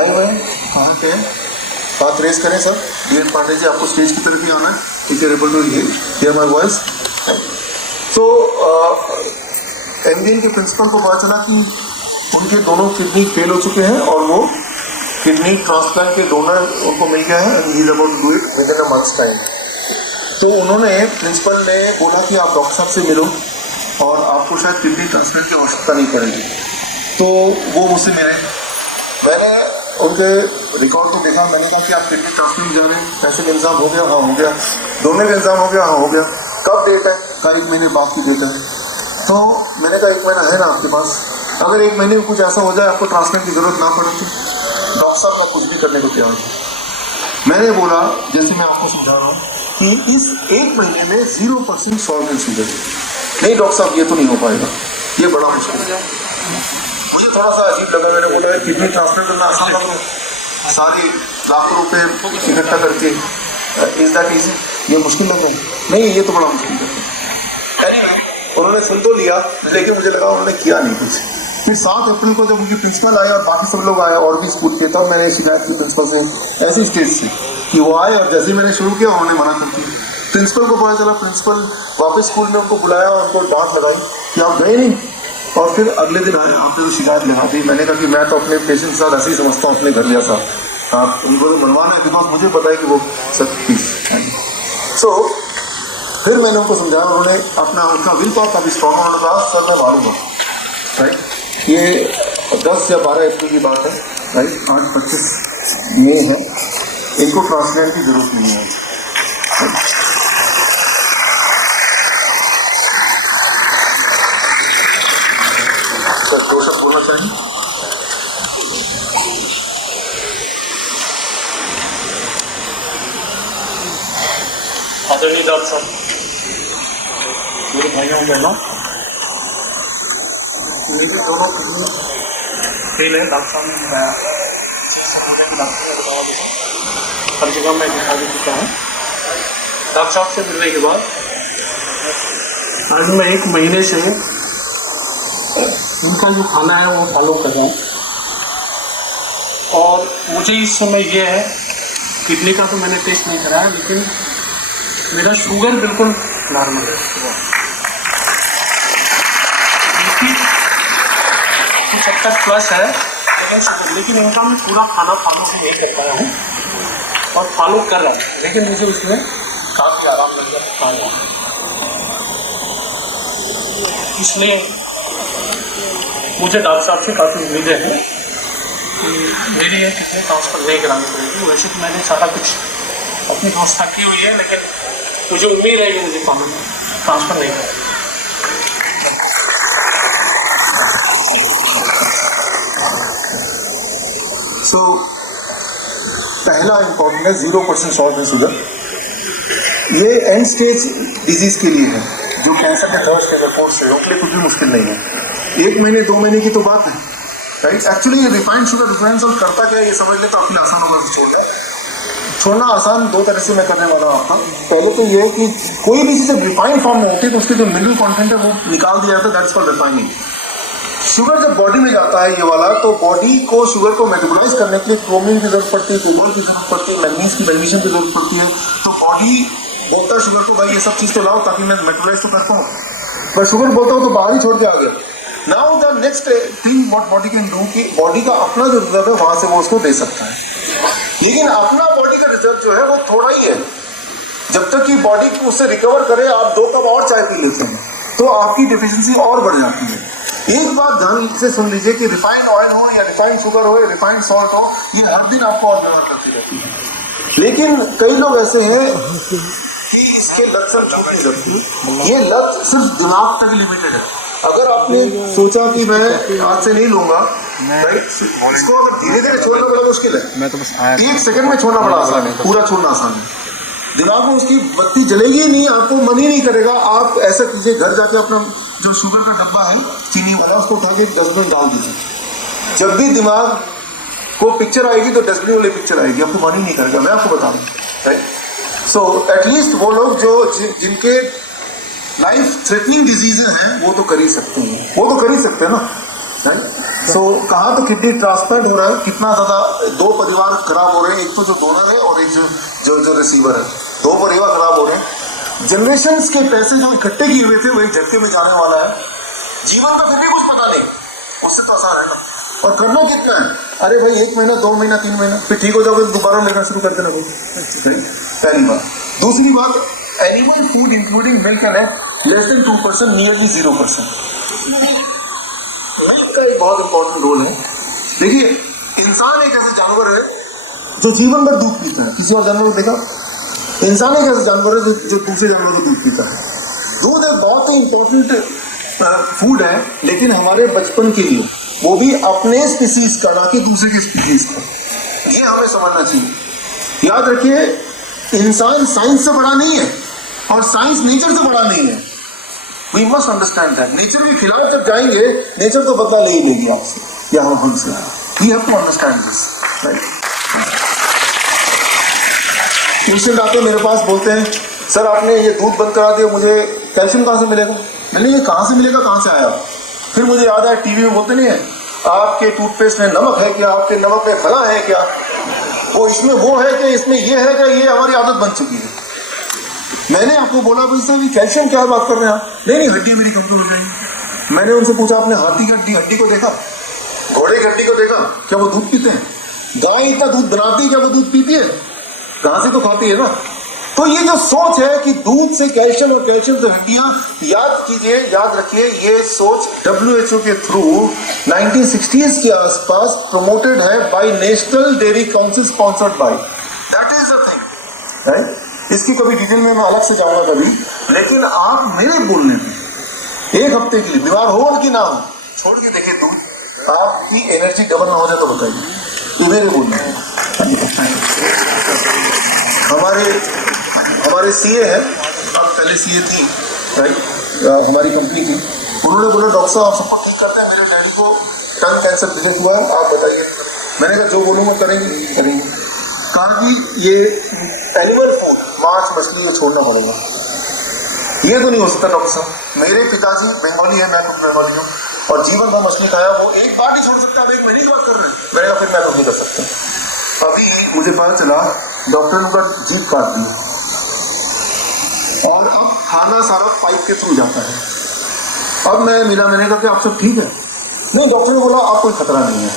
आए हुए हैं, कहाँ पे हैं, बात रेस करें सर. टीएन पांडे जी आपको स्टेज की तरफ ही आना है, if you able to hear my voice. तो एमवीएन के प्रिंसिपल को पता चला कि उनके दोनों किडनी फेल हो चुके हैं और वो किडनी ट्रांसप्लांट के डोनर उनको मिल गया है, and he is about to do it within a month's time. तो उन्होंने, प्रिंसिपल ने बोला कि आप डॉक्टर साहब से मिलो और आपको शायद किडनी ट्रांसप्लांट की आवश्यकता नहीं पड़ेगी. तो वो मुझसे मिले, मैंने उनके रिकॉर्ड को देखा, मैंने कहा कि आप किडनी ट्रांसप्लांट जा रहे हैं, पैसे का इंतजाम हो गया? हाँ हो गया. डोनर का इंतजाम हो गया? हाँ हो गया. कब डेट है? कहा 1 महीने बाद की डेट है. तो मैंने कहा 1 महीना है ना आपके पास, अगर 1 महीने में कुछ ऐसा हो जाए आपको ट्रांसप्लांट की जरूरत ना पड़े डॉक्टर साहब का कुछ भी करने को तैयार हूँ। मैंने बोला, जैसे मैं आपको समझा रहा हूँ कि इस 1 महीने में 0% सॉल्वेंस हो जाएगी। नहीं डॉक्टर साहब, ये तो नहीं हो पाएगा, ये बड़ा मुश्किल है। मुझे थोड़ा सा अजीब लगा, मैंने बोला किडनी ट्रांसप्लांट करना आसान लग रहा है, सारे लाखों रुपए इकट्ठा करके, इज दैट इजी? ये मुश्किल लग रहा है? नहीं, ये तो बड़ा मुश्किल है। एनीवे, उन्होंने सुन तो लिया, लेकिन मुझे लगा उन्होंने किया नहीं कुछ। फिर 7 अप्रैल को जब उनके प्रिंसिपल आए और बाकी सब लोग आए और भी स्कूल के, तब मैंने शिकायत की प्रिंसिपल से ऐसी स्टेज से कि वो आए और जैसे ही मैंने शुरू किया उन्होंने मना कर दिया। प्रिंसिपल को पता चला, प्रिंसिपल वापस स्कूल में उनको बुलाया और उनको डांट लगाई कि आप गए नहीं। और फिर अगले दिन आए, आपने तो शिकायत लगा दी। मैंने कहा कि मैं तो अपने पेशेंट के साथ ऐसे ही समझता हूँ अपने घर जैसा, आप उनको तो मनवाना है, बिकॉज मुझे पता है कि वो सब पीस। सो फिर मैंने उनको समझाया, उन्होंने अपना उनका विल पावर काफ़ी स्ट्रॉन्ग, उन्होंने कहा सर मैं मारूंगा, राइट। ये 10 या 12 अप्रैल की बात है, राइट। आज 25 मई है, इनको ट्रांसप्लांट की जरूरत नहीं है। सर दो शब्द बोलना चाहिए। आदरणीय डॉक्टर साहब, मेरे भाइयों बहनों, मेरे दोनों फेल है। डॉक्टर साहब ने बताया, हर जगह मैं दिखा भी चुका हूँ। डॉक्टर साहब से मिलने के बाद आज मैं 1 महीने से उनका जो खाना है वो फॉलो कर रहा हूँ। और मुझे इस समय ये है, किडनी का तो मैंने टेस्ट नहीं कराया, लेकिन मेरा शुगर बिल्कुल नॉर्मल है। बीपी कुछ हद तक प्लस है, लेकिन इनका मैं पूरा खाना फॉलो नहीं कर पाया हूँ और फॉलो कर रहा हूँ, लेकिन मुझे उसमें काफ़ी आराम लग रहा है। इसलिए मुझे डॉक्टर साहब से काफ़ी उम्मीदें हैं कि मेरी ये कितने ट्रांसफर नहीं करानी पड़ेगी। वैसे तो मैंने सारा कुछ अपनी व्यवस्था की हुई है, लेकिन मुझे उम्मीद है कि मुझे ट्रांसफर नहीं करें। सो पहला इंपॉर्टेंट है 0% सॉल्ट इन शुगर। ये एंड स्टेज डिजीज के लिए है, जो कैंसर के 3rd स्टेज और 4th स्टेज, उनके लिए कुछ भी मुश्किल नहीं है। 1 महीने 2 महीने की तो बात है, राइट। एक्चुअली ये रिफाइंड शुगर रिफाइंड सॉल्ट करता क्या है, ये समझ ले तो काफ़ी आसान होगा छोड़ जाए। छोड़ना आसान 2 तरह से मैं करने वाला हूँ आपका। पहले तो ये है कि कोई भी चीज़ रिफाइंड फॉर्म में होती है तो उसके जो मिनरल कंटेंट है वो निकाल दिया जाता है, दैट्स कॉल्ड रिफाइनिंग। शुगर जब बॉडी में जाता है ये वाला, तो बॉडी को शुगर को मेटाबोलाइज करने के लिए क्रोमिन की जरूरत पड़ती है, कोबाल्ट की जरूरत पड़ती है, मैग्नीज की मैग्नीशियम की जरूरत पड़ती है। तो बॉडी बोलता है शुगर को, भाई ये सब चीज़ तो लाओ ताकि मैं मेटाबोलाइज तो कर पाऊँ। पर शुगर बोलता हूँ तो बाहर ही छोड़ के आ गया। Now the next thing what body can do कि बॉडी का अपना जो रिजर्व है वहाँ से वो उसको दे सकता है, लेकिन अपना बॉडी का रिजर्व जो है वो थोड़ा ही है। जब तक कि बॉडी उससे रिकवर करे, आप 2 कप और चाय पी लेते हैं तो आपकी डिफिशिएंसी और बढ़ जाती है। एक बात ध्यान से सुन लीजिए कि रिफाइंड ऑयल हो या रिफाइंड शुगर हो या रिफाइंड सॉल्ट हो, ये हर दिन आपको और बीमार करती रहती है। लेकिन कई लोग ऐसे हैं कि इसके लत से छूट नहीं सकती। ये लत सिर्फ दिमाग तक लिमिटेड है। अगर आपने सोचा कि मैं आज से नहीं लूंगा, इसको अगर धीरे धीरे छोड़ना बड़ा मुश्किल है। मैं तो बस 1 सेकंड में छोड़ना बड़ा आसान है, पूरा छोड़ना आसान है। दिमाग में उसकी बत्ती जलेगी नहीं, आपको मन ही नहीं करेगा। आप ऐसा कीजिए, घर जाके अपना जो शुगर का डब्बा है चीनी वाला, उसको उठा के डस्टबिन डाल दीजिए। जब भी दिमाग को पिक्चर आएगी तो डस्टबिन वाली पिक्चर आएगी, आपको मन ही नहीं करेगा, मैं आपको बताऊँ, राइट। सो एटलीस्ट वो लोग जो जिनके लाइफ थ्रेटनिंग डिजीजेज हैं वो तो कर ही सकते हैं, वो तो कर ही सकते हैं ना, राइट। सो कहाँ तो किडनी ट्रांसप्लांट हो रहा है, कितना ज़्यादा 2 परिवार खराब हो रहे हैं, एक तो जो डोनर है और एक जो रिसीवर है, 2 परिवार खराब हो रहे हैं। जनरेशन्स के पैसे जो इकट्ठे किए हुए थे वही झटके में जाने वाला है। जीवन का फिर भी कुछ पता नहीं, उससे तो आसान है ना। और करना कितना है, अरे भाई 1 महीना 2 महीना 3 महीना, फिर ठीक हो जाओगे दोबारा लेना शुरू कर देना, पहली बात। दूसरी बात, animal food including milk and egg less than 2%, nearly 0%। Milk का एक बहुत इंपॉर्टेंट रोल है। देखिए, इंसान एक ऐसा जानवर है जो जीवन भर दूध पीता है। किसी और जानवर को देखा? इंसान एक ऐसा जानवर है जो दूसरे जानवर को दूध पीता है। दूध एक बहुत ही इंपॉर्टेंट फूड है, लेकिन हमारे बचपन के लिए, वो भी अपने स्पीसीज का, ना कि दूसरे के स्पीसीज का। ये हमें समझना चाहिए। याद रखिए, इंसान साइंस से बड़ा नहीं है और साइंस नेचर से बड़ा नहीं है। We must understand that. Nature के खिलाफ जब जाएंगे, नेचर तो बदला ले ही लेगी आपसे या हम हमसे। We have to understand this, right. Patient आते मेरे पास, बोलते हैं सर आपने ये दूध बंद करा दिया, मुझे कैल्शियम कहाँ से मिलेगा? मैंने ये कहाँ से मिलेगा, कहाँ से आया? फिर मुझे याद आया, टीवी में बोलते नहीं है आपके टूथपेस्ट में नमक है क्या, आपके नमक में फला है क्या, वो इसमें वो है क्या, इसमें ये है क्या, ये हमारी आदत बन चुकी है। मैंने आपको बोला भाई साहब कैल्शियम क्या बात कर रहे हैं आप? नहीं हड्डी मेरी कमजोर हो जाएगी। मैंने उनसे पूछा आपने हाथी की हड्डी को देखा, घोड़े की हड्डी को देखा, क्या वो दूध पीते हैं? गाय इतना दूध बनाती है, क्या वो दूध पीती है? कहां से तो खाती है ना। तो ये जो सोच है कि दूध से कैल्शियम और कैल्शियम से हड्डियां, याद कीजिए, याद रखिए, ये सोच WHO के थ्रू 1960s के आसपास प्रमोटेड है by National Dairy Council, sponsored by. That is the thing, right. इसकी कभी डिटेल में मैं अलग से जाऊंगा कभी, लेकिन आप मेरे बोलने में एक हफ्ते के लिए बीमार हो उनकी नाम छोड़ के देखिए दूध, आपकी एनर्जी डबल ना हो जाए तो बताइए। ये मेरे बोलने में। हमारे सीए हैं, अब पहले सीए थी, राइट, हमारी कंपनी की। उन्होंने बोला डॉक्टर साहब आप सबको ठीक करते हैं, मेरे डैडी को टंग कैंसर डिटेक्ट हुआ है, आप बताइए। मैंने कहा जो बोलूँगा करेंगे। कहा कि ये एनिमल फूड, मांस मछली, ये छोड़ना पड़ेगा। ये तो नहीं हो सकता डॉक्टर साहब, मेरे पिताजी बंगाली है, मैं खुद बंगाली हूँ, और जीवन भर मछली खाया, वो एक बार नहीं छोड़ सकता, आप 1 महीने की बात कर रहे हैं। मैंने कहा फिर मैं तो नहीं कर सकता। अभी मुझे पता चला डॉक्टर ने उनका जीभ काट दी और अब खाना सारा पाइप के थ्रू जाता है। अब मैं मिला, मैंने कहा कि आप सब ठीक है? नहीं, डॉक्टर ने बोला आप कोई खतरा नहीं है।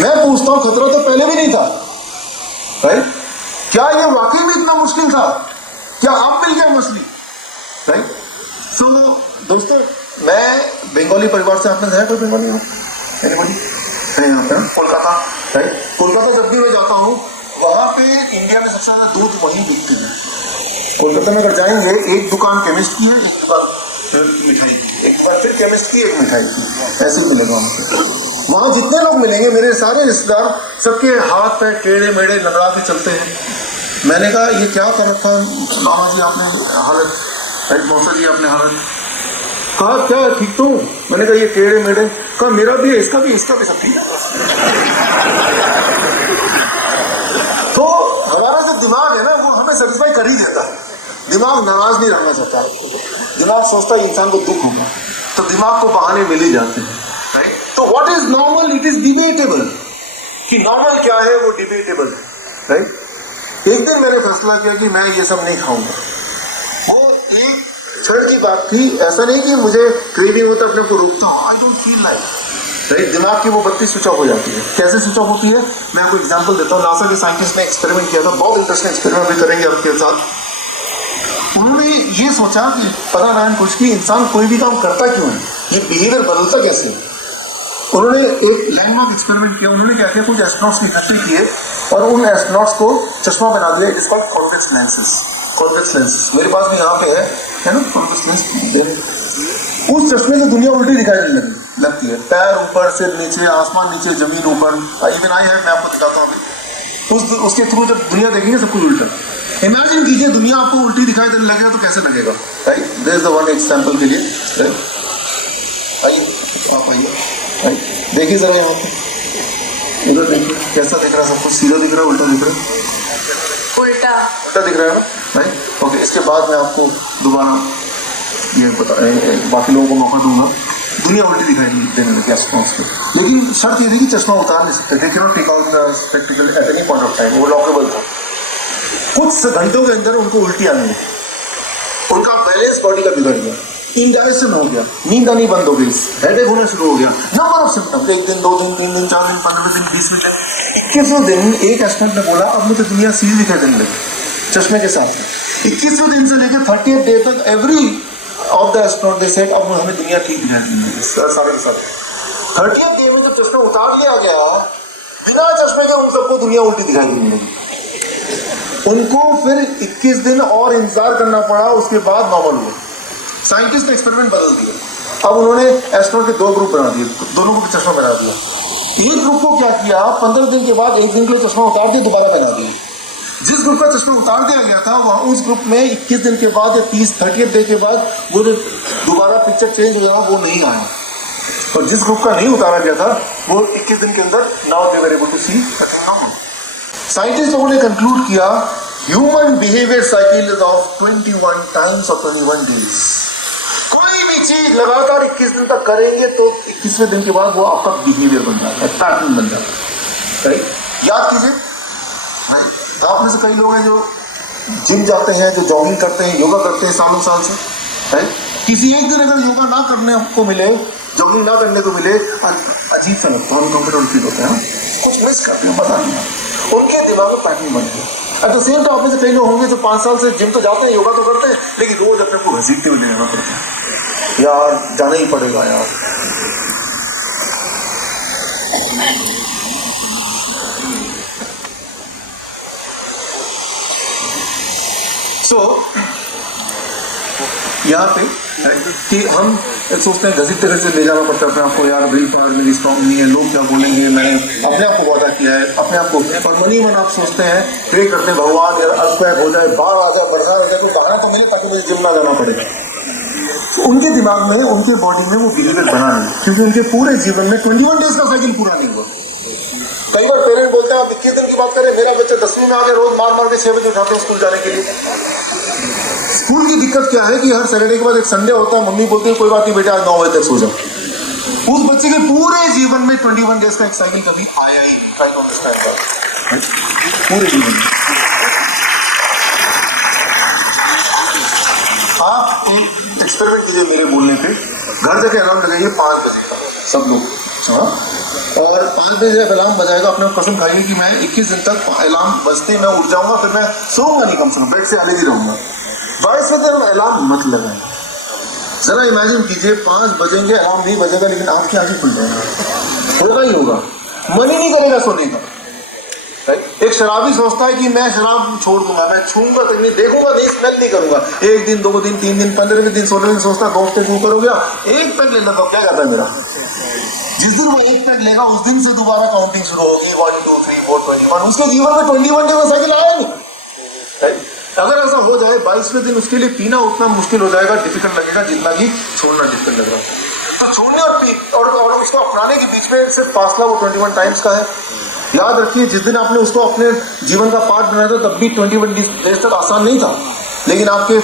मैं पूछता हूँ खतरा तो पहले भी नहीं था, राइट? क्या ये वाकई में इतना मुश्किल था? क्या आप मिल गया मछली, राइट? सो दोस्तों, मैं बंगाली परिवार से, आपने है कोई बंगाली हो? एनीबॉडी है यहाँ पे? कोलकाता, राइट? कोलकाता जब भी मैं जाता हूँ, वहाँ पे इंडिया में सबसे ज्यादा दूध वहीं बिकते हैं। कोलकाता में अगर जाएंगे, एक दुकान केमिस्ट की है, एक दुकान मिठाई की, एक दुकान फिर केमिस्ट की, एक मिठाई की, ऐसे मिलेगा वहाँ पे। वहाँ जितने लोग मिलेंगे, मेरे सारे रिश्तेदार, सबके हाथ पैर टेढ़े मेढ़े लंगड़ा के चलते हैं। मैंने कहा ये क्या कर रखा मामा जी आपने हालत, राइट मौसा जी आपने हालत? कहा क्या ठीक तो? मैंने कहा ये टेढ़े मेढ़े। कहा मेरा भी है, इसका भी सब ठीक है। तो हमारा जो दिमाग है ना, वो हमें सेटिस्फाई कर ही देता है। दिमाग नाराज नहीं रहना चाहता, दिमाग सोचता है इंसान को दुख होगा, तो दिमाग को बहाने मिल ही जाते हैं, राइट? तो what is normal? It is debatable. कि नॉर्मल क्या है वो डिबेटेबल है, राइट? एक दिन मैंने फैसला किया कि मैं ये सब नहीं खाऊंगा। वो एक क्षण की बात थी, ऐसा नहीं कि मुझे क्रेविंग होता अपने को रोकता हूँ, I don't feel like, right? दिमाग की वो बत्ती स्विच ऑफ हो जाती है। कैसे स्विच ऑफ होती है? मैं आपको एग्जांपल देता हूँ। नासा के साइंटिस्ट ने एक्सपेरिमेंट किया था, बहुत इंटरेस्टिंग एक्सपेरिमेंट भी करेंगे आपके साथ। उन्होंने ये सोचा कि पता ना कुछ कि इंसान कोई भी काम करता क्यों है, ये बिहेवियर बदलता कैसे है। उन्होंने एक लैंडमार्क एक्सपेरिमेंट किया। उन्होंने क्या किया, कुछ एस्ट्रोनॉट्स को इकट्ठे किए और उन एस्ट्रोनॉट्स को चश्मा बना दिया। It is called convex lenses. Convex lenses मेरे पास भी यहाँ पे है ना, कॉन्वेक्स लेंस। उस चश्मे से दुनिया उल्टी दिखाई लगती है, पैर ऊपर से नीचे, आसमान नीचे, जमीन ऊपर। इवन आई है, मैं आपको दिखाता हूँ अभी। उसके थ्रू जब दुनिया देखेंगे सब कुछ उल्टा। इमेजिन कीजिए दुनिया आपको उल्टी दिखाई देने लगेगा तो कैसे लगेगा, right? There is the one example के लिए, राइट? आइए आप आइए, राइट? देखिए जरा यहाँ पे, उधर देखिए कैसा दिख रहा है, सब कुछ सीधा दिख रहा है, उल्टा दिख रहा है? उल्टा दिख रहा है ना, राइट? ओके, इसके बाद मैं आपको दोबारा ये बाकी लोगों को मौका दूंगा। दुनिया उल्टी दिखाई देने लगी एस्ट्रोनॉट्स को, लेकिन शर्त ये थी कि चश्मा उतार नहीं सकते, they can not take out the spectacle at any point of time. वो लॉकेबल था। कुछ घंटों के अंदर उनको उल्टी आने लगी, उनका बैलेंस बॉडी का बिगड़ गया, इंडाइजेशन हो गया, नींद आनी बंद हो गई, हेडेक होना शुरू हो गया, नंबर ऑफ सिम्टम्स। 1 दिन 2 दिन 3 दिन 4 दिन 15 दिन 20 दिन 21वें दिन एक एस्ट्रोनॉट ने बोला अब मुझे दुनिया सीधी दिखाई देने लगी चश्मे के साथ। 21वें दिन से लेकर 30th डे तक every of the astronaut they said अब हमें दुनिया ठीक दिखाई देने लगी सारे के साथ। 30th डे में जब चश्मा उतार लिया गया, बिना चश्मे के उन सबको दुनिया उल्टी दिखाई देने लगी। उनको फिर 21 दिन और इंतजार करना पड़ा, उसके बाद नॉर्मल हुआ। साइंटिस्ट ने एक्सपेरिमेंट बदल दिया। अब उन्होंने एस्ट्रोनॉट के 2 ग्रुप बना दिए, दोनों को चश्मा बना दिया। एक ग्रुप को क्या किया, 15 दिन के बाद 1 दिन के लिए चश्मा उतार दिया, दोबारा पहना दिया। जिस ग्रुप का चश्मा उतार दिया गया था वहां उस ग्रुप में 21 दिन के बाद या 30 डे के बाद वो दोबारा पिक्चर चेंज हो जाना वो नहीं आया, और जिस ग्रुप का नहीं उतारा गया था वो 21 दिन के अंदर now they were able to see normal. Scientist लोगों ने कंक्लूड किया human behaviour cycle is of 21 times और 21 डेज। कोई भी चीज लगातार 21 दिन तक करेंगे तो 21वें दिन के बाद वो आपका बिहेवियर बन जाता है, पैटर्न बन जाता है। याद कीजिए, आप में से कई लोग हैं जो जिम जाते हैं, जो जॉगिंग करते हैं, योगा करते हैं सालों साल से, है? किसी एक दिन अगर योगा ना करने को मिले, जॉगिंग ना करने को मिले, अजीब सा लगता है, अनकंफर्टेबल फील होता है, कुछ मिस करते हैं, पता नहीं। उनके दिमाग में पैटर्न बन गया। एट द सेम टाइम आप में से कई लोग होंगे जो 5 साल से जिम तो जाते हैं, योगा तो करते हैं, लेकिन रोज अपने को घसीटते हुए लेना पड़ता है, यार जाना ही पड़ेगा यार। यहाँ पे कि हम सोचते हैं घसीटते घसीटते ले जाना पड़ता है अपने आपको, यार विल पावर मेरी स्ट्रॉन्ग नहीं है, लोग क्या बोलेंगे, मैंने अपने आप को वादा किया है, अपने आप को, और मन आप सोचते हैं, प्रे करते हैं भगवान यार अर्थक्वेक हो जाए, बाढ़ आ जाए, बरसात हो जाए, कोई बहाना तो मिले ताकि मुझे जिम ना जाना पड़े। तो उनके दिमाग में, उनके बॉडी में वो बिहेवियर बना नहीं, क्योंकि उनके पूरे जीवन में 21 डेज का साइकिल पूरा नहीं हुआ। कई बार पेरेंट बोलते हैं आप 21 दिन की बात करें, मेरा बच्चा 10वीं में आ गया, रोज मार मार के 6 बजे उठाते हैं स्कूल जाने के लिए। स्कूल की दिक्कत क्या है कि हर सैटरडे के बाद एक संडे होता है, मम्मी बोलती है कोई बात नहीं बेटा आज 9 बजे तक सो जाओ। उस बच्चे के पूरे जीवन में 21 डेज का एक साइकिल कभी आया ही पूरे जीवन में। आप एक एक्सपेरिमेंट कीजिए मेरे बोलने पे, घर जाके अलार्म लगाइए 5 बजे का, सब लोग, और 5 बजे अलार्म बजाएगा, अपने कसम खाइए कि मैं 21 दिन तक अलार्म बजते मैं उठ जाऊंगा, फिर मैं सोऊंगा नहीं, कम से कम बेड से अलग ही रहूंगा। 22वें दिन अलार्म मत लगाए। जरा इमेजिन कीजिए 5 बजेंगे, अलार्म नहीं बजेगा, लेकिन आपकी आंखें खुल जाएंगी, होगा ही होगा, मन ही नहीं करेगा सोने का। एक शराबी सोचता है कि मैं शराब छोड़ दूंगा, मैं छूंगा तो नहीं, देखूंगा नहीं, स्मेल नहीं करूंगा, 1 दिन 2 दिन 3 दिन 15वें दिन 16वें दिन सोचता दोस्त को करो गया, एक पैक लेना तो क्या कहता है मेरा। जिस दिन वो एक पैक लेगा उस दिन से दोबारा काउंटिंग शुरू होगी, 1 2 3 4 21। उसके जीवन में 21 डे का साइकिल आया नहीं। अगर ऐसा हो जाए 22वें दिन उसके लिए पीना उतना मुश्किल हो जाएगा, डिफिकल्ट लगेगा, जितना कि छोड़ना डिफिकल्ट लग रहा है। तो छोड़ने और उसको अपनाने के बीच में सिर्फ फासला वो 21 टाइम्स का है। याद रखिए, जिस दिन आपने उसको अपने जीवन का पार्ट बनाया था तब भी 21 डेज तक आसान नहीं था, लेकिन आपके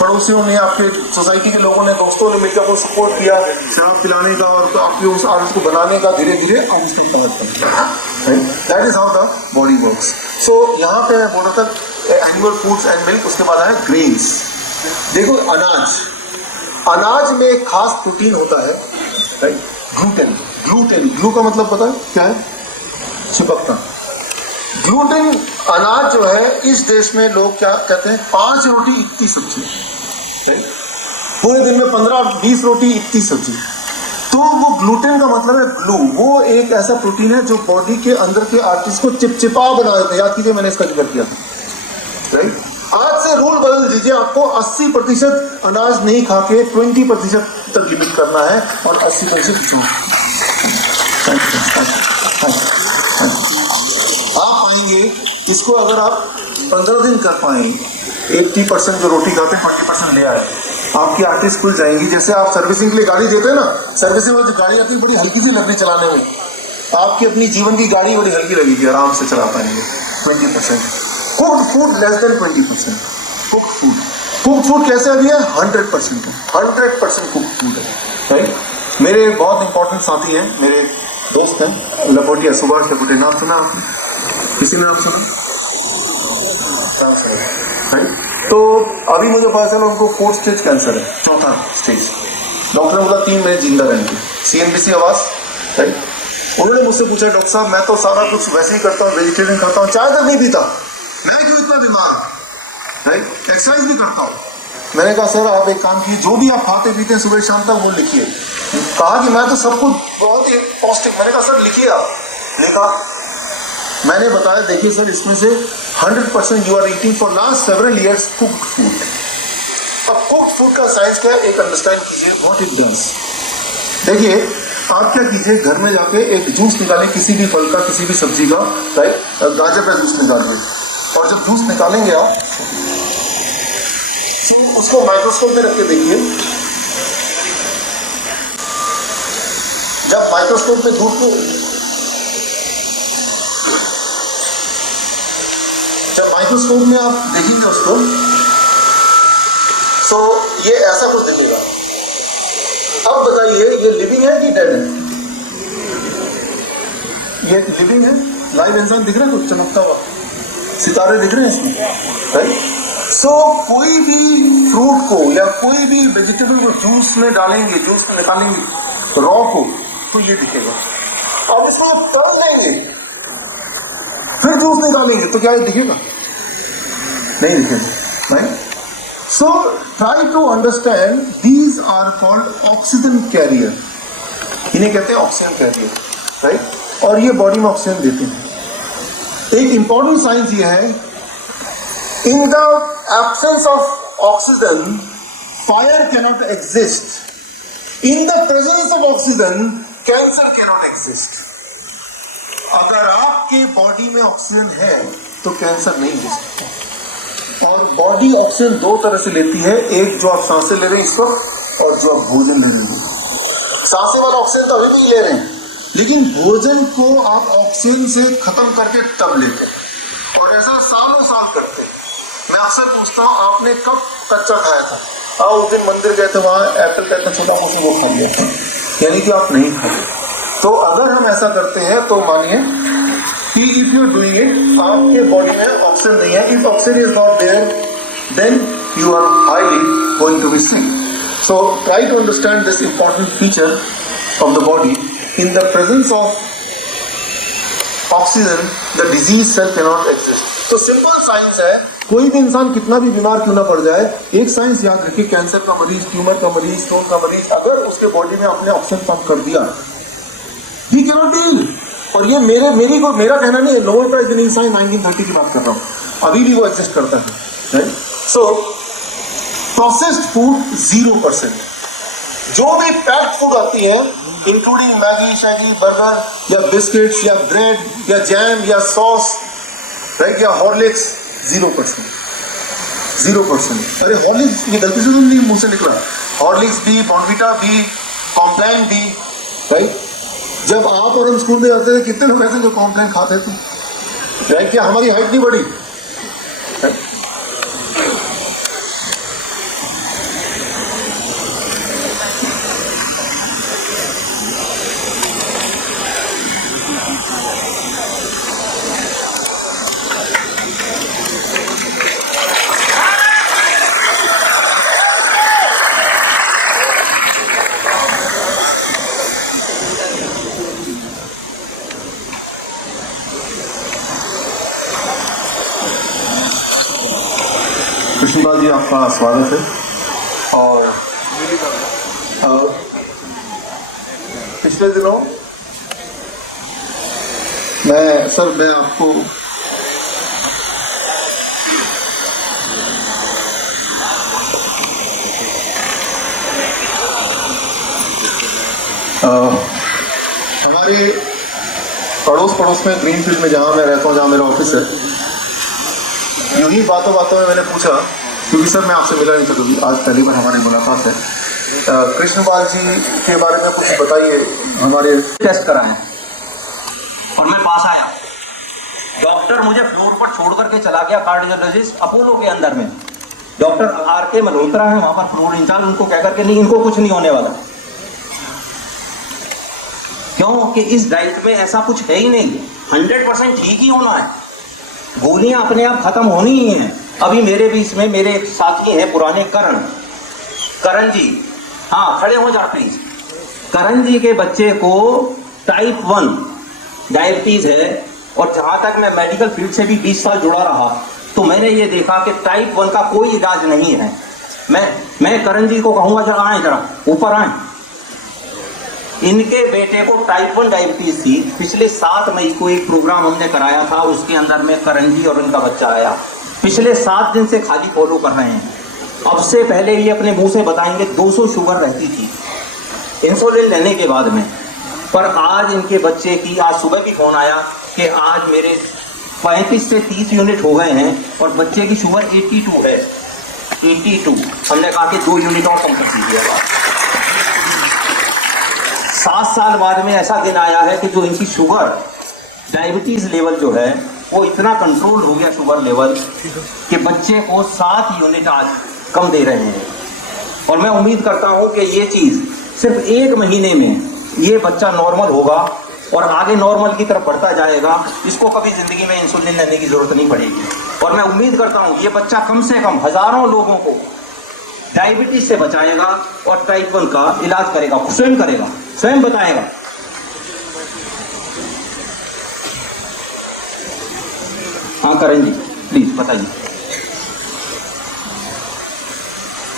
पड़ोसियों ने, आपके सोसाइटी के लोगों ने, दोस्तों ने मिलकर आपको सपोर्ट किया शराब पिलाने का और आपकी उस आदत को बनाने का, धीरे धीरे आप उसको कवर करते। That is how the body works. So यहाँ पे मैं बोल रहा था एनिमल फूड्स एंड मिल्क, उसके बाद आया ग्रेन्स। देखो अनाज में एक खास प्रोटीन होता है, राइट, ग्लूटेन। ग्लू का मतलब पता है क्या है? चिपकना। ग्लूटेन अनाज जो है, इस देश में लोग क्या कहते हैं, 5 रोटी इतनी सब्जी, पूरे दिन में 15-20 रोटी इतनी सब्जी। तो वो ग्लूटेन का मतलब है ग्लू, वो एक ऐसा प्रोटीन है जो बॉडी के अंदर के आर्टिस्ट को चिपचिपा बना देता है। याद कीजिए मैंने इसका जिक्र किया था, राइट। आज से रूल बदल दीजिए, आपको 80% अनाज नहीं खा के 20% तक लिमिट करना है और 80% आप पाएंगे। इसको अगर आप 15 दिन कर पाए, 80% जो रोटी खाते हैं 20% ले आए, आपकी आर्टिस्ट खुल जाएंगी। जैसे आप सर्विसिंग के लिए गाड़ी देते हैं ना, सर्विसिंग में जो गाड़ी आती है बड़ी हल्की सी लगती चलाने में, आपकी अपनी जीवन की गाड़ी बड़ी हल्की लगेगी, आराम से चला पाएंगे। 20% cooked food, less than 20% cooked food कैसे अभी है? 100% कुक्ड फूड है, राइट। मेरे बहुत इंपॉर्टेंट साथी हैं, मेरे दोस्त हैं, लपोटिया, सुभाष लपोटिया, नाम सुना आपने? किसी ने नाम सुना? राइट। तो अभी मुझे पता चला उनको 4th स्टेज कैंसर है, 4था स्टेज। डॉक्टर ने बोला 3 महीने जिंदा रहेंगे। CNBC आवाज, राइट। उन्होंने मुझसे पूछा डॉक्टर साहब मैं तो सारा कुछ वैसे ही करता हूँ, वेजिटेरियन करता हूँ, चाय तक नहीं पीता, मैं क्यों इतना बीमार, राइट, एक्सरसाइज भी करता हूँ। मैंने कहा सर आप एक काम कीजिए, जो भी आप खाते पीते हैं सुबह शाम तक वो लिखिए। कहा कि मैं तो सब कुछ बहुत ही पौष्टिक। मैंने कहा सर लिखिए आप। लिखा, मैंने बताया देखिए सर इसमें से 100% you are eating for last several years cooked food. अब कुक्ड फूड का साइंस क्या है एक अंडरस्टैंड कीजिए, व्हाट इट डज। देखिए आप क्या कीजिए, घर में जाके एक जूस निकालें किसी भी फल का, किसी भी सब्जी का, राइट, गाजर का जूस निकालिए, और जब जूस निकालेंगे आप तो उसको माइक्रोस्कोप में रख के देखिए। जब माइक्रोस्कोप में दूध को, जब माइक्रोस्कोप में आप देखेंगे उसको, तो ये ऐसा कुछ दिखेगा। अब बताइए ये लिविंग है कि डेड है? ये लिविंग है, लाइव इंसान दिख रहा है, कुछ चमकता हुआ सितारे दिख रहे हैं इसमें, राइट? सो कोई भी फ्रूट को या कोई भी वेजिटेबल को जूस में डालेंगे, जूस में निकालेंगे रॉ को, तो ये दिखेगा। अब इसको तल देंगे, फिर जूस निकालेंगे, तो क्या ये दिखेगा? नहीं दिखेगा, right? So try to understand, these are called oxygen carrier. इन्हें कहते हैं ऑक्सीजन कैरियर, राइट? और ये बॉडी में ऑक्सीजन देते हैं। एक इंपॉर्टेंट साइंस ये है, in the absence of oxygen fire cannot exist, in the presence of oxygen cancer cannot exist. अगर आपके बॉडी में ऑक्सीजन है तो कैंसर नहीं हो सकता। और बॉडी ऑक्सीजन दो तरह से लेती है, एक जो आप सांसें ले रहे हैं इस वक्त, और जो आप भोजन ले रहे हैं। सांसें वाला ऑक्सीजन तो अभी भी ले रहे हैं, लेकिन भोजन को आप ऑक्सीजन से खत्म करके तब लेते हैं, और ऐसा सालों साल करते हैं। मैं अक्सर पूछता हूँ, आपने कब कच्चा खाया था? उस दिन मंदिर गए थे, वहाँ एप्पल का इतना छोटा पोर्शन वो खा लिया था, यानी कि आप नहीं खाते। तो अगर हम ऐसा करते हैं तो मानिए कि if you are doing it, आपके बॉडी में ऑक्सीजन नहीं है, if oxygen is not there, then you are highly going to be sick. So try to understand this important feature of the body. In the presence of oxygen the disease cell can not exist. तो simple science है, कोई भी इंसान कितना भी बीमार क्यों ना पड़ जाए, एक साइंस याद रखिए, कैंसर का मरीज, ट्यूमर का मरीज, स्टोन का मरीज, अगर उसके बॉडी में आपने ऑक्सीजन पंप कर दिया, ही कैन नॉट डील। और ये मेरा कहना नहीं है, नोबेल प्राइज विनिंग साइंस 1930 की बात कर रहा हूँ, अभी भी वो एग्जिस्ट करता है, राइट? सो प्रोसेस्ड फूड 0%, जो भी पैक्ड फूड आती है इंक्लूडिंग मैगी, शैगी, बर्गर या बिस्किट्स या ब्रेड या जैम या सॉस, राइट, या हॉर्लिक्स, 0%। 0%। अरे हॉर्लिक्स, ये गलती से तो नहीं मुंह से निकला, हॉर्लिक्स भी, बॉर्नविटा भी, कॉम्प्लान भी, राइट? जब आप और हम स्कूल में जाते थे, कितने लोग ऐसे जो कॉम्प्लान खाते थे, राइट? क्या हमारी हाइट नहीं बढ़ी? कृष्णपाल जी, आपका स्वागत है। और पिछले दिनों मैं आपको हमारे पड़ोस में ग्रीनफील्ड में जहाँ मैं रहता हूँ, जहाँ मेरा ऑफिस है, यूं ही बातों में मैंने पूछा, क्योंकि सर मैं आपसे मिला नहीं था कभी, आज पहली बार हमारी मुलाकात है, कृष्णपाल जी के बारे में कुछ बताइए। हमारे टेस्ट कराएं और मैं पास आया। डॉक्टर मुझे फ्लोर पर छोड़ करके चला गया, कार्डियोलॉजिस्ट अपोलो के अंदर में, डॉक्टर आर.के. मल्होत्रा है वहां पर फ्लोर इंचार्ज, उनको कह करके नहीं, इनको कुछ नहीं होने वाला। क्योंकि इस डाइट में ऐसा कुछ है ही नहीं, 100% ठीक ही होना है, गोलियां अपने आप खत्म होनी ही हैं। अभी मेरे बीच में मेरे एक साथी हैं पुराने, करण जी, हाँ खड़े हो जा प्लीज। करण जी के बच्चे को टाइप 1 डायबिटीज है, और जहां तक मैं मेडिकल फील्ड से भी 20 साल जुड़ा रहा, तो मैंने ये देखा कि टाइप 1 का कोई इलाज नहीं है। मैं करण जी को कहूंगा जरा ऊपर आए। इनके बेटे को टाइप 1 डायबिटीज थी। पिछले 7 मई को एक प्रोग्राम हमने कराया था, उसके अंदर में करण जी और इनका बच्चा आया। पिछले 7 दिन से खाली फॉलो कर रहे हैं। अब से पहले ये अपने मुंह से बताएंगे 200 शुगर रहती थी इंसुलिन लेने के बाद में, पर आज इनके बच्चे की, आज सुबह भी फोन आया कि आज मेरे 35 से 30 यूनिट हो गए हैं और बच्चे की शुगर 82 है, 82। हमने कहा कि 2 यूनिट और कम कर दीजिएगा। 7 साल बाद में ऐसा दिन आया है कि जो इनकी शुगर, डायबिटीज लेवल जो है वो इतना कंट्रोल हो गया शुगर लेवल कि बच्चे को 7 यूनिट आज कम दे रहे हैं। और मैं उम्मीद करता हूं कि ये चीज सिर्फ 1 महीने में ये बच्चा नॉर्मल होगा और आगे नॉर्मल की तरफ बढ़ता जाएगा। इसको कभी जिंदगी में इंसुलिन लेने की जरूरत नहीं पड़ेगी। और मैं उम्मीद करता हूं ये बच्चा कम से कम हजारों लोगों को डायबिटीज से बचाएगा और टाइप 1 का इलाज करेगा, स्वयं बताएगा। हाँ करण जी प्लीज बताइए।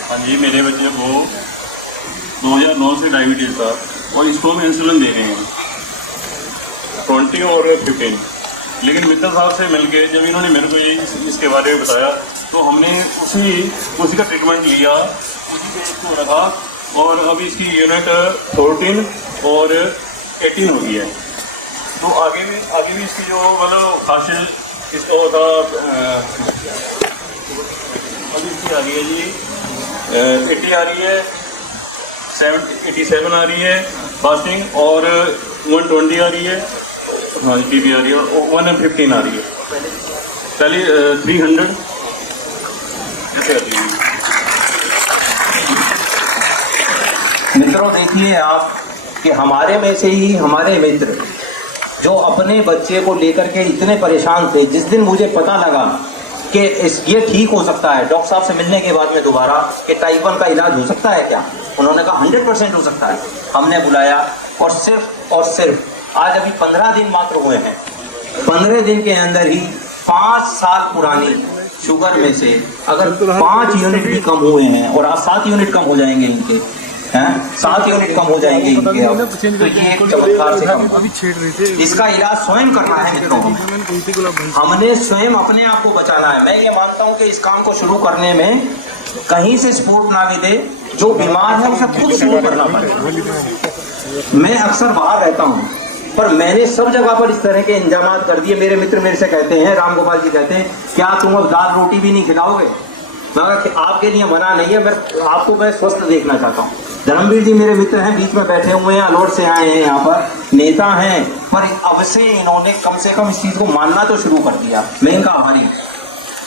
हाँ जी, मेरे बच्चे को 2009 से डायबिटीज था और इसको हम इंसुलिन दे रहे हैं 20 और 15। लेकिन मित्तल साहब से मिलके जब इन्होंने मेरे को ये इसके बारे में बताया तो हमने उसी का ट्रीटमेंट लिया, उसी पे इसको रखा और अभी इसकी यूनिट 14 और 18 हो गई है। तो आगे भी इसकी जो मतलब खासियत इसको होता अभी इसकी आ रही है जी 80 आ रही है, 87 आ रही है फास्टिंग और 120 आ रही है, हाँ टीबी आ रही है और 115 आ रही है। पहले 300 ऐसे आती है। मित्रों देखिए आप कि हमारे में से ही हमारे मित्र जो अपने बच्चे को लेकर के इतने परेशान थे, जिस दिन मुझे पता लगा कि ये ठीक हो सकता है, डॉक्टर साहब से मिलने के बाद में दोबारा कि टाइप 1 का इलाज हो सकता है क्या, उन्होंने कहा 100% हो सकता है। हमने बुलाया और सिर्फ आज अभी 15 दिन मात्र हुए हैं, 15 दिन के अंदर ही 5 साल पुरानी शुगर में से अगर 5 यूनिट भी कम हुए हैं और आज 7 यूनिट कम हो जाएंगे इनके, हैं 7 यूनिट कम हो जाएंगे इनके अब, तो ये एक चमत्कार से कम। इसका इलाज स्वयं करना है मित्रों, हमने स्वयं अपने आप को बचाना है। मैं ये मानता हूँ कि इस काम को शुरू करने में कहीं से सपोर्ट ना मिले, जो बीमार है उसे खुद शुरू करना पड़े। मैं अक्सर बाहर रहता हूँ पर मैंने सब जगह पर इस तरह के इंतजाम कर दिए। मेरे मित्र मेरे से कहते हैं, राम गोपाल जी कहते हैं, क्या तुम अब दाल रोटी भी नहीं खिलाओगे? मगर आपके लिए मना नहीं है, मैं स्वस्थ देखना चाहता हूँ। धर्मवीर जी मेरे मित्र हैं, बीच में बैठे हुए हैं, अलौर से आए हैं, यहाँ पर नेता हैं, पर अब से इन्होंने कम से कम इस चीज को मानना तो शुरू कर दिया। मैं इनका आभारी हूँ।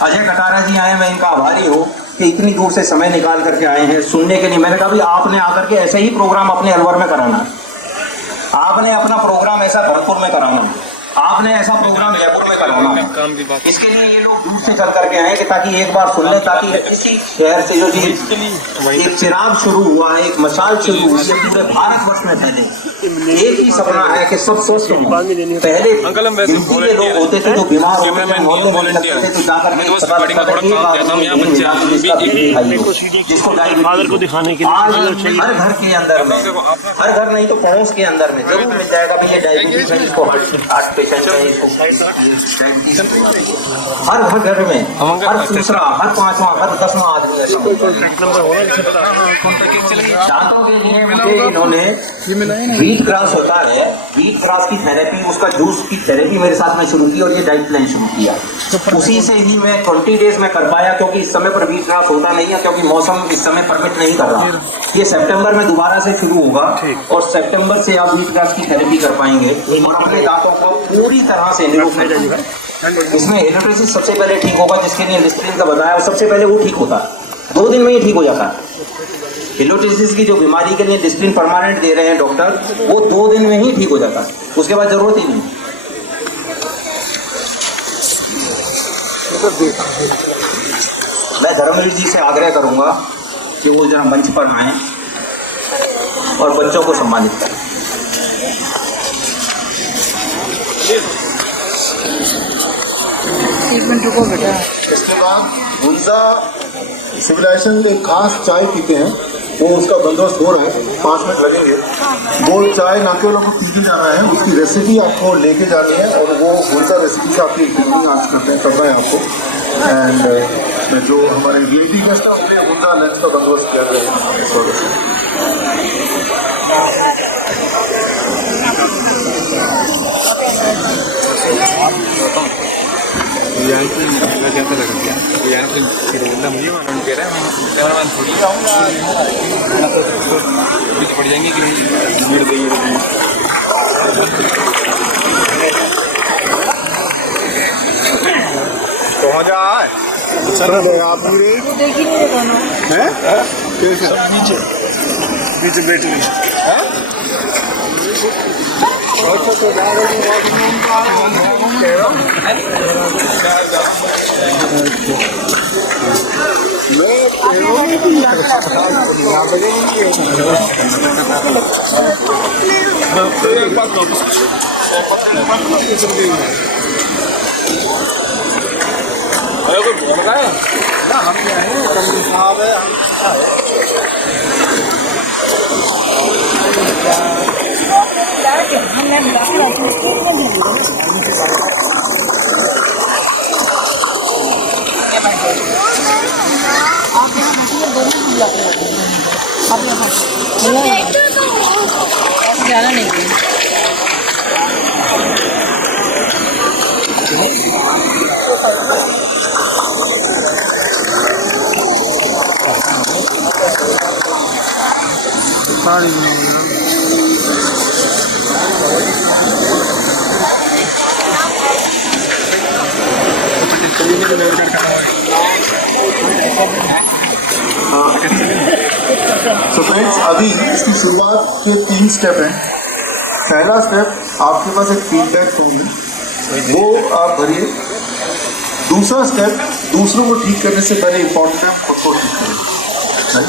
अजय कटारा जी आए, मैं इनका आभारी हूँ कि इतनी दूर से समय निकाल करके आए हैं सुनने के लिए। मैंने कहा भी आपने आकर के ऐसे ही प्रोग्राम अपने अलवर में कराना है, आपने अपना प्रोग्राम ऐसा भरतपुर में कराना है, आपने ऐसा प्रोग्राम जयपुर में कराना है। इसके लिए ये लोग दूर से चल करके आए कि ताकि एक बार सुन ले, ताकि इसी शहर से जो एक चिराग शुरू हुआ है, एक मशाल शुरू हुई है, पूरे भारतवर्ष में फैले। एक ही सपना है कि सब स्वस्थ हों। पहले गिनती के लोग होते थे जो बीमार होते थे, मोहल्ले में लगते थे तो जाकर जिसको फादर को दिखाने के लिए हर घर के अंदर में, हर घर नहीं तो पड़ोस के अंदर में जरूर मिल जाएगा भी ये डायबिटीज है, इसको हार्ट पेशेंट है, इसको हर घर में हर दूसरा, हर 5वां, हर 10वां आदमी ऐसा इन्होंने व्हीट ग्रास होता है, व्हीट ग्रास की थेरेपी, उसका जूस की थेरेपी मेरे साथ में शुरू की और ये डाइट प्लान शुरू किया। उसी से ही मैं 20 डेज में कर पाया, क्योंकि इस समय पर व्हीट ग्रास होता नहीं है, क्योंकि मौसम इस समय परमिट नहीं कर रहा। ये सितंबर में दोबारा से शुरू होगा और सितंबर से आप व्हीट ग्रास की थेरेपी कर पाएंगे और अपने दांतों को पूरी तरह से निरोग कर जाएगा। इसमें हेलोट्रेसिस सबसे पहले ठीक होगा, जिसके लिए लिस्ट्रीन का बताया, सबसे पहले वो ठीक होता है, 2 दिन में ही ठीक हो जाता है। हेलोट्रेसिस की जो बीमारी के लिए लिस्ट्रीन परमानेंट दे रहे हैं डॉक्टर, वो 2 दिन में ही ठीक हो जाता है, उसके बाद जरूरत ही नहीं। मैं धर्मवीर जी से आग्रह करूंगा कि वो जरा मंच पर आए और बच्चों को सम्मानित करें। इसके बाद गुलजा सिविलाइजेशन एक खास चाय पीते हैं, वो उसका बंदोबस्त हो रहा है, 5 मिनट लगेंगे। वो चाय ना केवल आपको पीके जाना है, उसकी रेसिपी आपको लेके जानी है और वो गुलजा रेसिपी से आपकी कुकिंग आज कर रहे हैं आपको। एंड जो हमारे VIP गेस्ट हैं उन्हें गुलजा लंच का बंदोबस्त किया गया है इस वजह से। बंदा मुझे मालूम कह रहा है, कैमरामैन थोड़ी आऊँगा, बीच पड़ जाएंगे कि नहीं। कहाँ जा चल रहे आप पूरे हैं कैसे नीचे नीचे बैठ गए जाना नहीं है। तो फ्रेंड्स अभी इसकी शुरुआत के 3 स्टेप हैं। पहला स्टेप आपके पास एक फीडबैक फॉर्म है, वो आप भरिए। दूसरा स्टेप दूसरों को ठीक करने से पहले इम्पोर्टेंट है खुद को ठीक करें।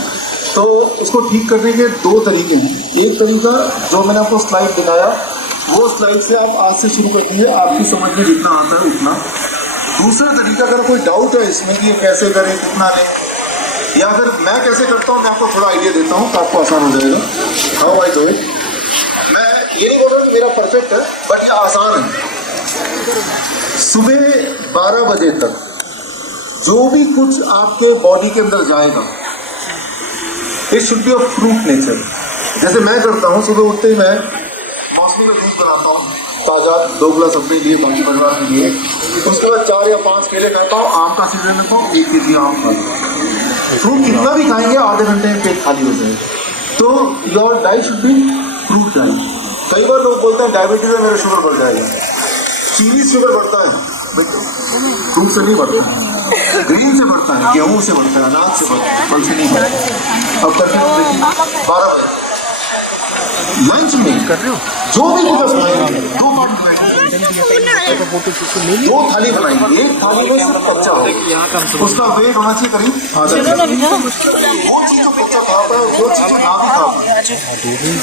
तो उसको ठीक करने के 2 तरीके हैं। एक तरीका जो मैंने आपको स्लाइड दिखाया, वो स्लाइड से आप आज से शुरू कर दीजिए, आपकी समझ में जितना आता है उतना। दूसरा तरीका, अगर कोई डाउट है इसमें कि ये कैसे करें, कितना लें, या अगर मैं कैसे करता हूँ, मैं आपको थोड़ा आइडिया देता हूँ तो आपको आसान हो जाएगा। How I do it. मैं ये नहीं बोल रहा कि मेरा परफेक्ट है, बट ये आसान है। सुबह 12 बजे तक जो भी कुछ आपके बॉडी के अंदर जाएगा, it should be of fruit nature. जैसे मैं करता हूँ, सुबह उठते ही मैं मौसमी का जूस बनाता हूँ ताज़ा, 2 गिलास अपने लिए, बाकी परिवार के लिए। उसके बाद 4 या 5 केले खाता हूँ, आम का सीजन में तो 1 केजी आम खाता हूँ। फ्रूट कितना भी खाएंगे आधे घंटे में पेट खाली हो जाएगा। तो your diet should be fruit diet. कई बार लोग बोलते हैं डायबिटीज है, मेरा शुगर बढ़ जाएगा। चीनी शुगर बढ़ता है, फ्रूट से नहीं बढ़ता है, ग्रीन से बढ़ता है, गेहूँ से बढ़ता है, अनाज से बढ़ता है, फल से नहीं बढ़ता है। अब करके देखिए 12 बजे लंच में कर रहे हो जो भी कुछ बनाएंगे, 2 थाली बनाएंगे। एक थाली में सिर्फ कच्चा हो, उसका वेट होना चाहिए करीब आधा किलो। वो चीज जो कच्चा खाता है, वो चीज ना भी खाता।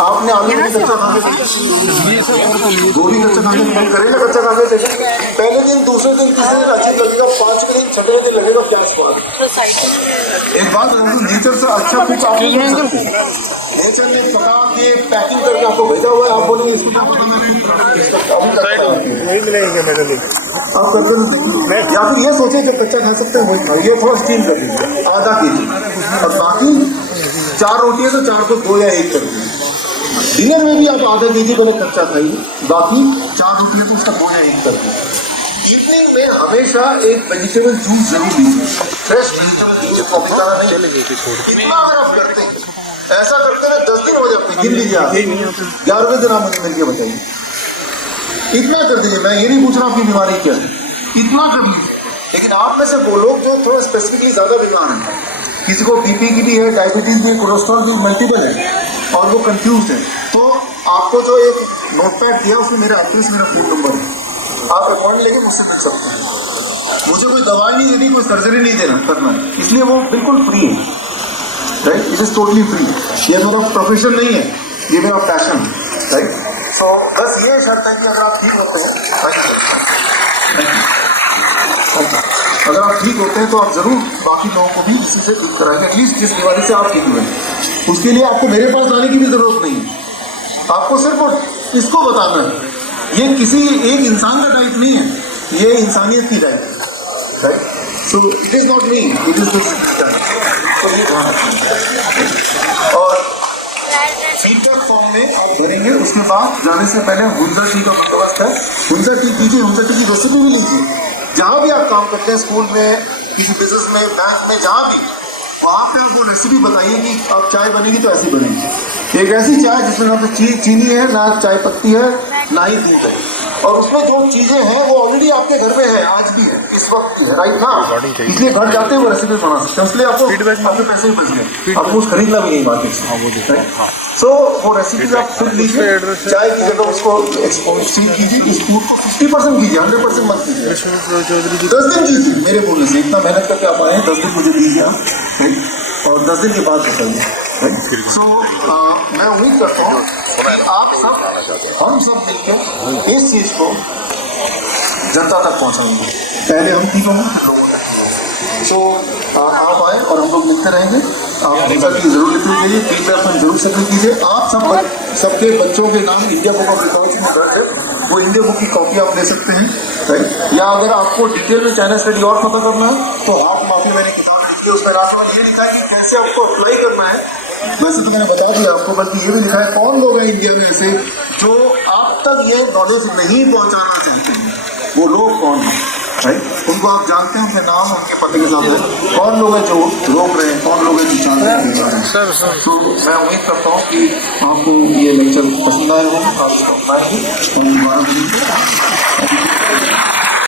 आपने आलू भी कच्चा खा के, गोभी कच्चा खा के, करेला कच्चा खा के देखें, पहले दिन, दूसरे दिन, तीसरे दिन अजीब लगेगा, 5वें दिन, 6वें दिन लगेगा क्या स्वाद। एक बात नेचर से अच्छा कुछ आप नेचर ने पका के पैकिंग करके आपको भेजा हुआ है, आप बोलेंगे इसको क्या पता, मैं आप करते, या फिर ये सोचे जब कच्चा खा सकते हैं वही खाओ। ये थोड़ा स्टीम कर दीजिए आधा केजी, और बाकी 4 रोटी है तो 4 को 2 या 1 कर दीजिए। डिनर में भी आप आधा केजी पहले कच्चा खाइए, बाकी 4 रोटी है तो उसका 2 या 1 कर दीजिए। इवनिंग में हमेशा एक वेजिटेबल जूस जरूर लीजिए, फ्रेश वेजिटेबल लीजिए, कॉफी ज़्यादा नहीं। इतना अगर आप करते हैं, ऐसा करते हुए 10 दिन हो जाते, गिन लीजिए आप, 11वें दिन आप मुझे मिलकर बताइए। इतना कर दीजिए, मैं ये नहीं पूछ रहा आपकी बीमारी क्या है, इतना कर लीजिए। लेकिन आप में से वो लोग जो थोड़ा स्पेसिफिकली ज़्यादा बीमार हैं, किसी को बीपी की भी है, डायबिटीज़ भी है, कोलेस्ट्रॉल भी मल्टीपल है, और वो कंफ्यूज है, तो आपको जो एक नोटपैड दिया उसमें मेरा एड्रेस, मेरा फ़ोन नंबर है, आप अपॉइंट लेके मुझसे मिल सकते हैं। मुझे कोई दवाई नहीं देनी, कोई सर्जरी नहीं देना करना है, इसलिए वो बिल्कुल फ्री है, right. It is totally free. ये मेरा प्रोफेशन नहीं है, ये मेरा पैशन है, राइट। सो बस ये शर्त है कि अगर आप ठीक होते हैं, अगर आप ठीक होते हैं तो आप ज़रूर बाकी लोगों को भी इसी से ठीक कराएंगे, एटलीस्ट जिस बीमारी से आप ठीक हुए। उसके लिए आपको मेरे पास आने की भी ज़रूरत नहीं है, आपको सिर्फ इसको बताना है। ये किसी एक इंसान का डाइट नहीं है, ये इंसानियत की डाइट है, right. So it is not me, it is this diet. तो ये ध्यान रखना। और फीडबैक फॉर्म में आप भरेंगे, उसके बाद जाने से पहले हुंजा टी का बंदोबस्त है, हुंजा टी पीजिए, हुंजा टी की रेसिपी भी लीजिए। जहाँ भी आप काम करते हैं, स्कूल में, किसी बिजनेस में, बैंक में, जहाँ भी, वहाँ पे आप वो रेसिपी बताइए कि अब चाय बनेगी तो ऐसी बनेगी। एक ऐसी चाय जिसमें ना तो चीनी है, ना चाय पत्ती है, ना ही दूध है, और उसमें जो चीजें हैं वो ऑलरेडी आपके घर में है, आज भी है, इस वक्त भी है, राइट ना। इसलिए घर जाते हुए रेसिपी बना सकते हैं, इसलिए आपको आपके पैसे भी बच गए, आपको कुछ खरीदना भी नहीं मार्केट से। सो वो रेसिपीज आप खुद लीजिए, चाय की जगह उसको एक्सपोज कीजिए, इस फूड को 50% कीजिए, 100% मत कीजिए। 10 दिन कीजिए, मेरे बोलने से इतना मेहनत करके आप आए हैं, 10 दिन मुझे दीजिए आप, और 10 दिन के बाद बताइए। सो मैं उम्मीद करता हूँ कि आप सब, हम सब मिलकर इस चीज को जनता तक पहुंचाएंगे। पहले हम ठीक होंगे, फिर लोगों तक ठीक होंगे। सो आप आए और हम लोग मिलते रहेंगे। आप सबकी जरूर लिखने के लिए फीडबैक में जरूर सबमिट कीजिए। आप सबके बच्चों के नाम इंडिया बुक ऑफ रिकॉर्ड्स में दर्ज है, वो इंडिया बुक की कॉपी आप ले सकते हैं, राइट। या अगर आपको डिटेल में चाइना स्टडी और पता करना है तो हाथ माफी मैंने किताब लिखी है, उसमें लास्ट में ये लिखा है कि कैसे आपको अप्लाई करना है। वैसे तो मैंने बता दिया आपको, बल्कि ये भी लिखा है कौन लोग हैं इंडिया में ऐसे जो आप तक ये नॉलेज नहीं पहुंचाना चाहते हैं, वो लोग कौन हैं, राइट। उनको आप जानते हैं, उनके नाम उनके पते के साथ है, कौन लोग हैं जो रोक रहे हैं, कौन लोग हैं जो चाहते हैं। तो मैं उम्मीद करता हूँ कि आपको ये लेक्चर पसंद आए हो, आप इसको अपनाएंगे और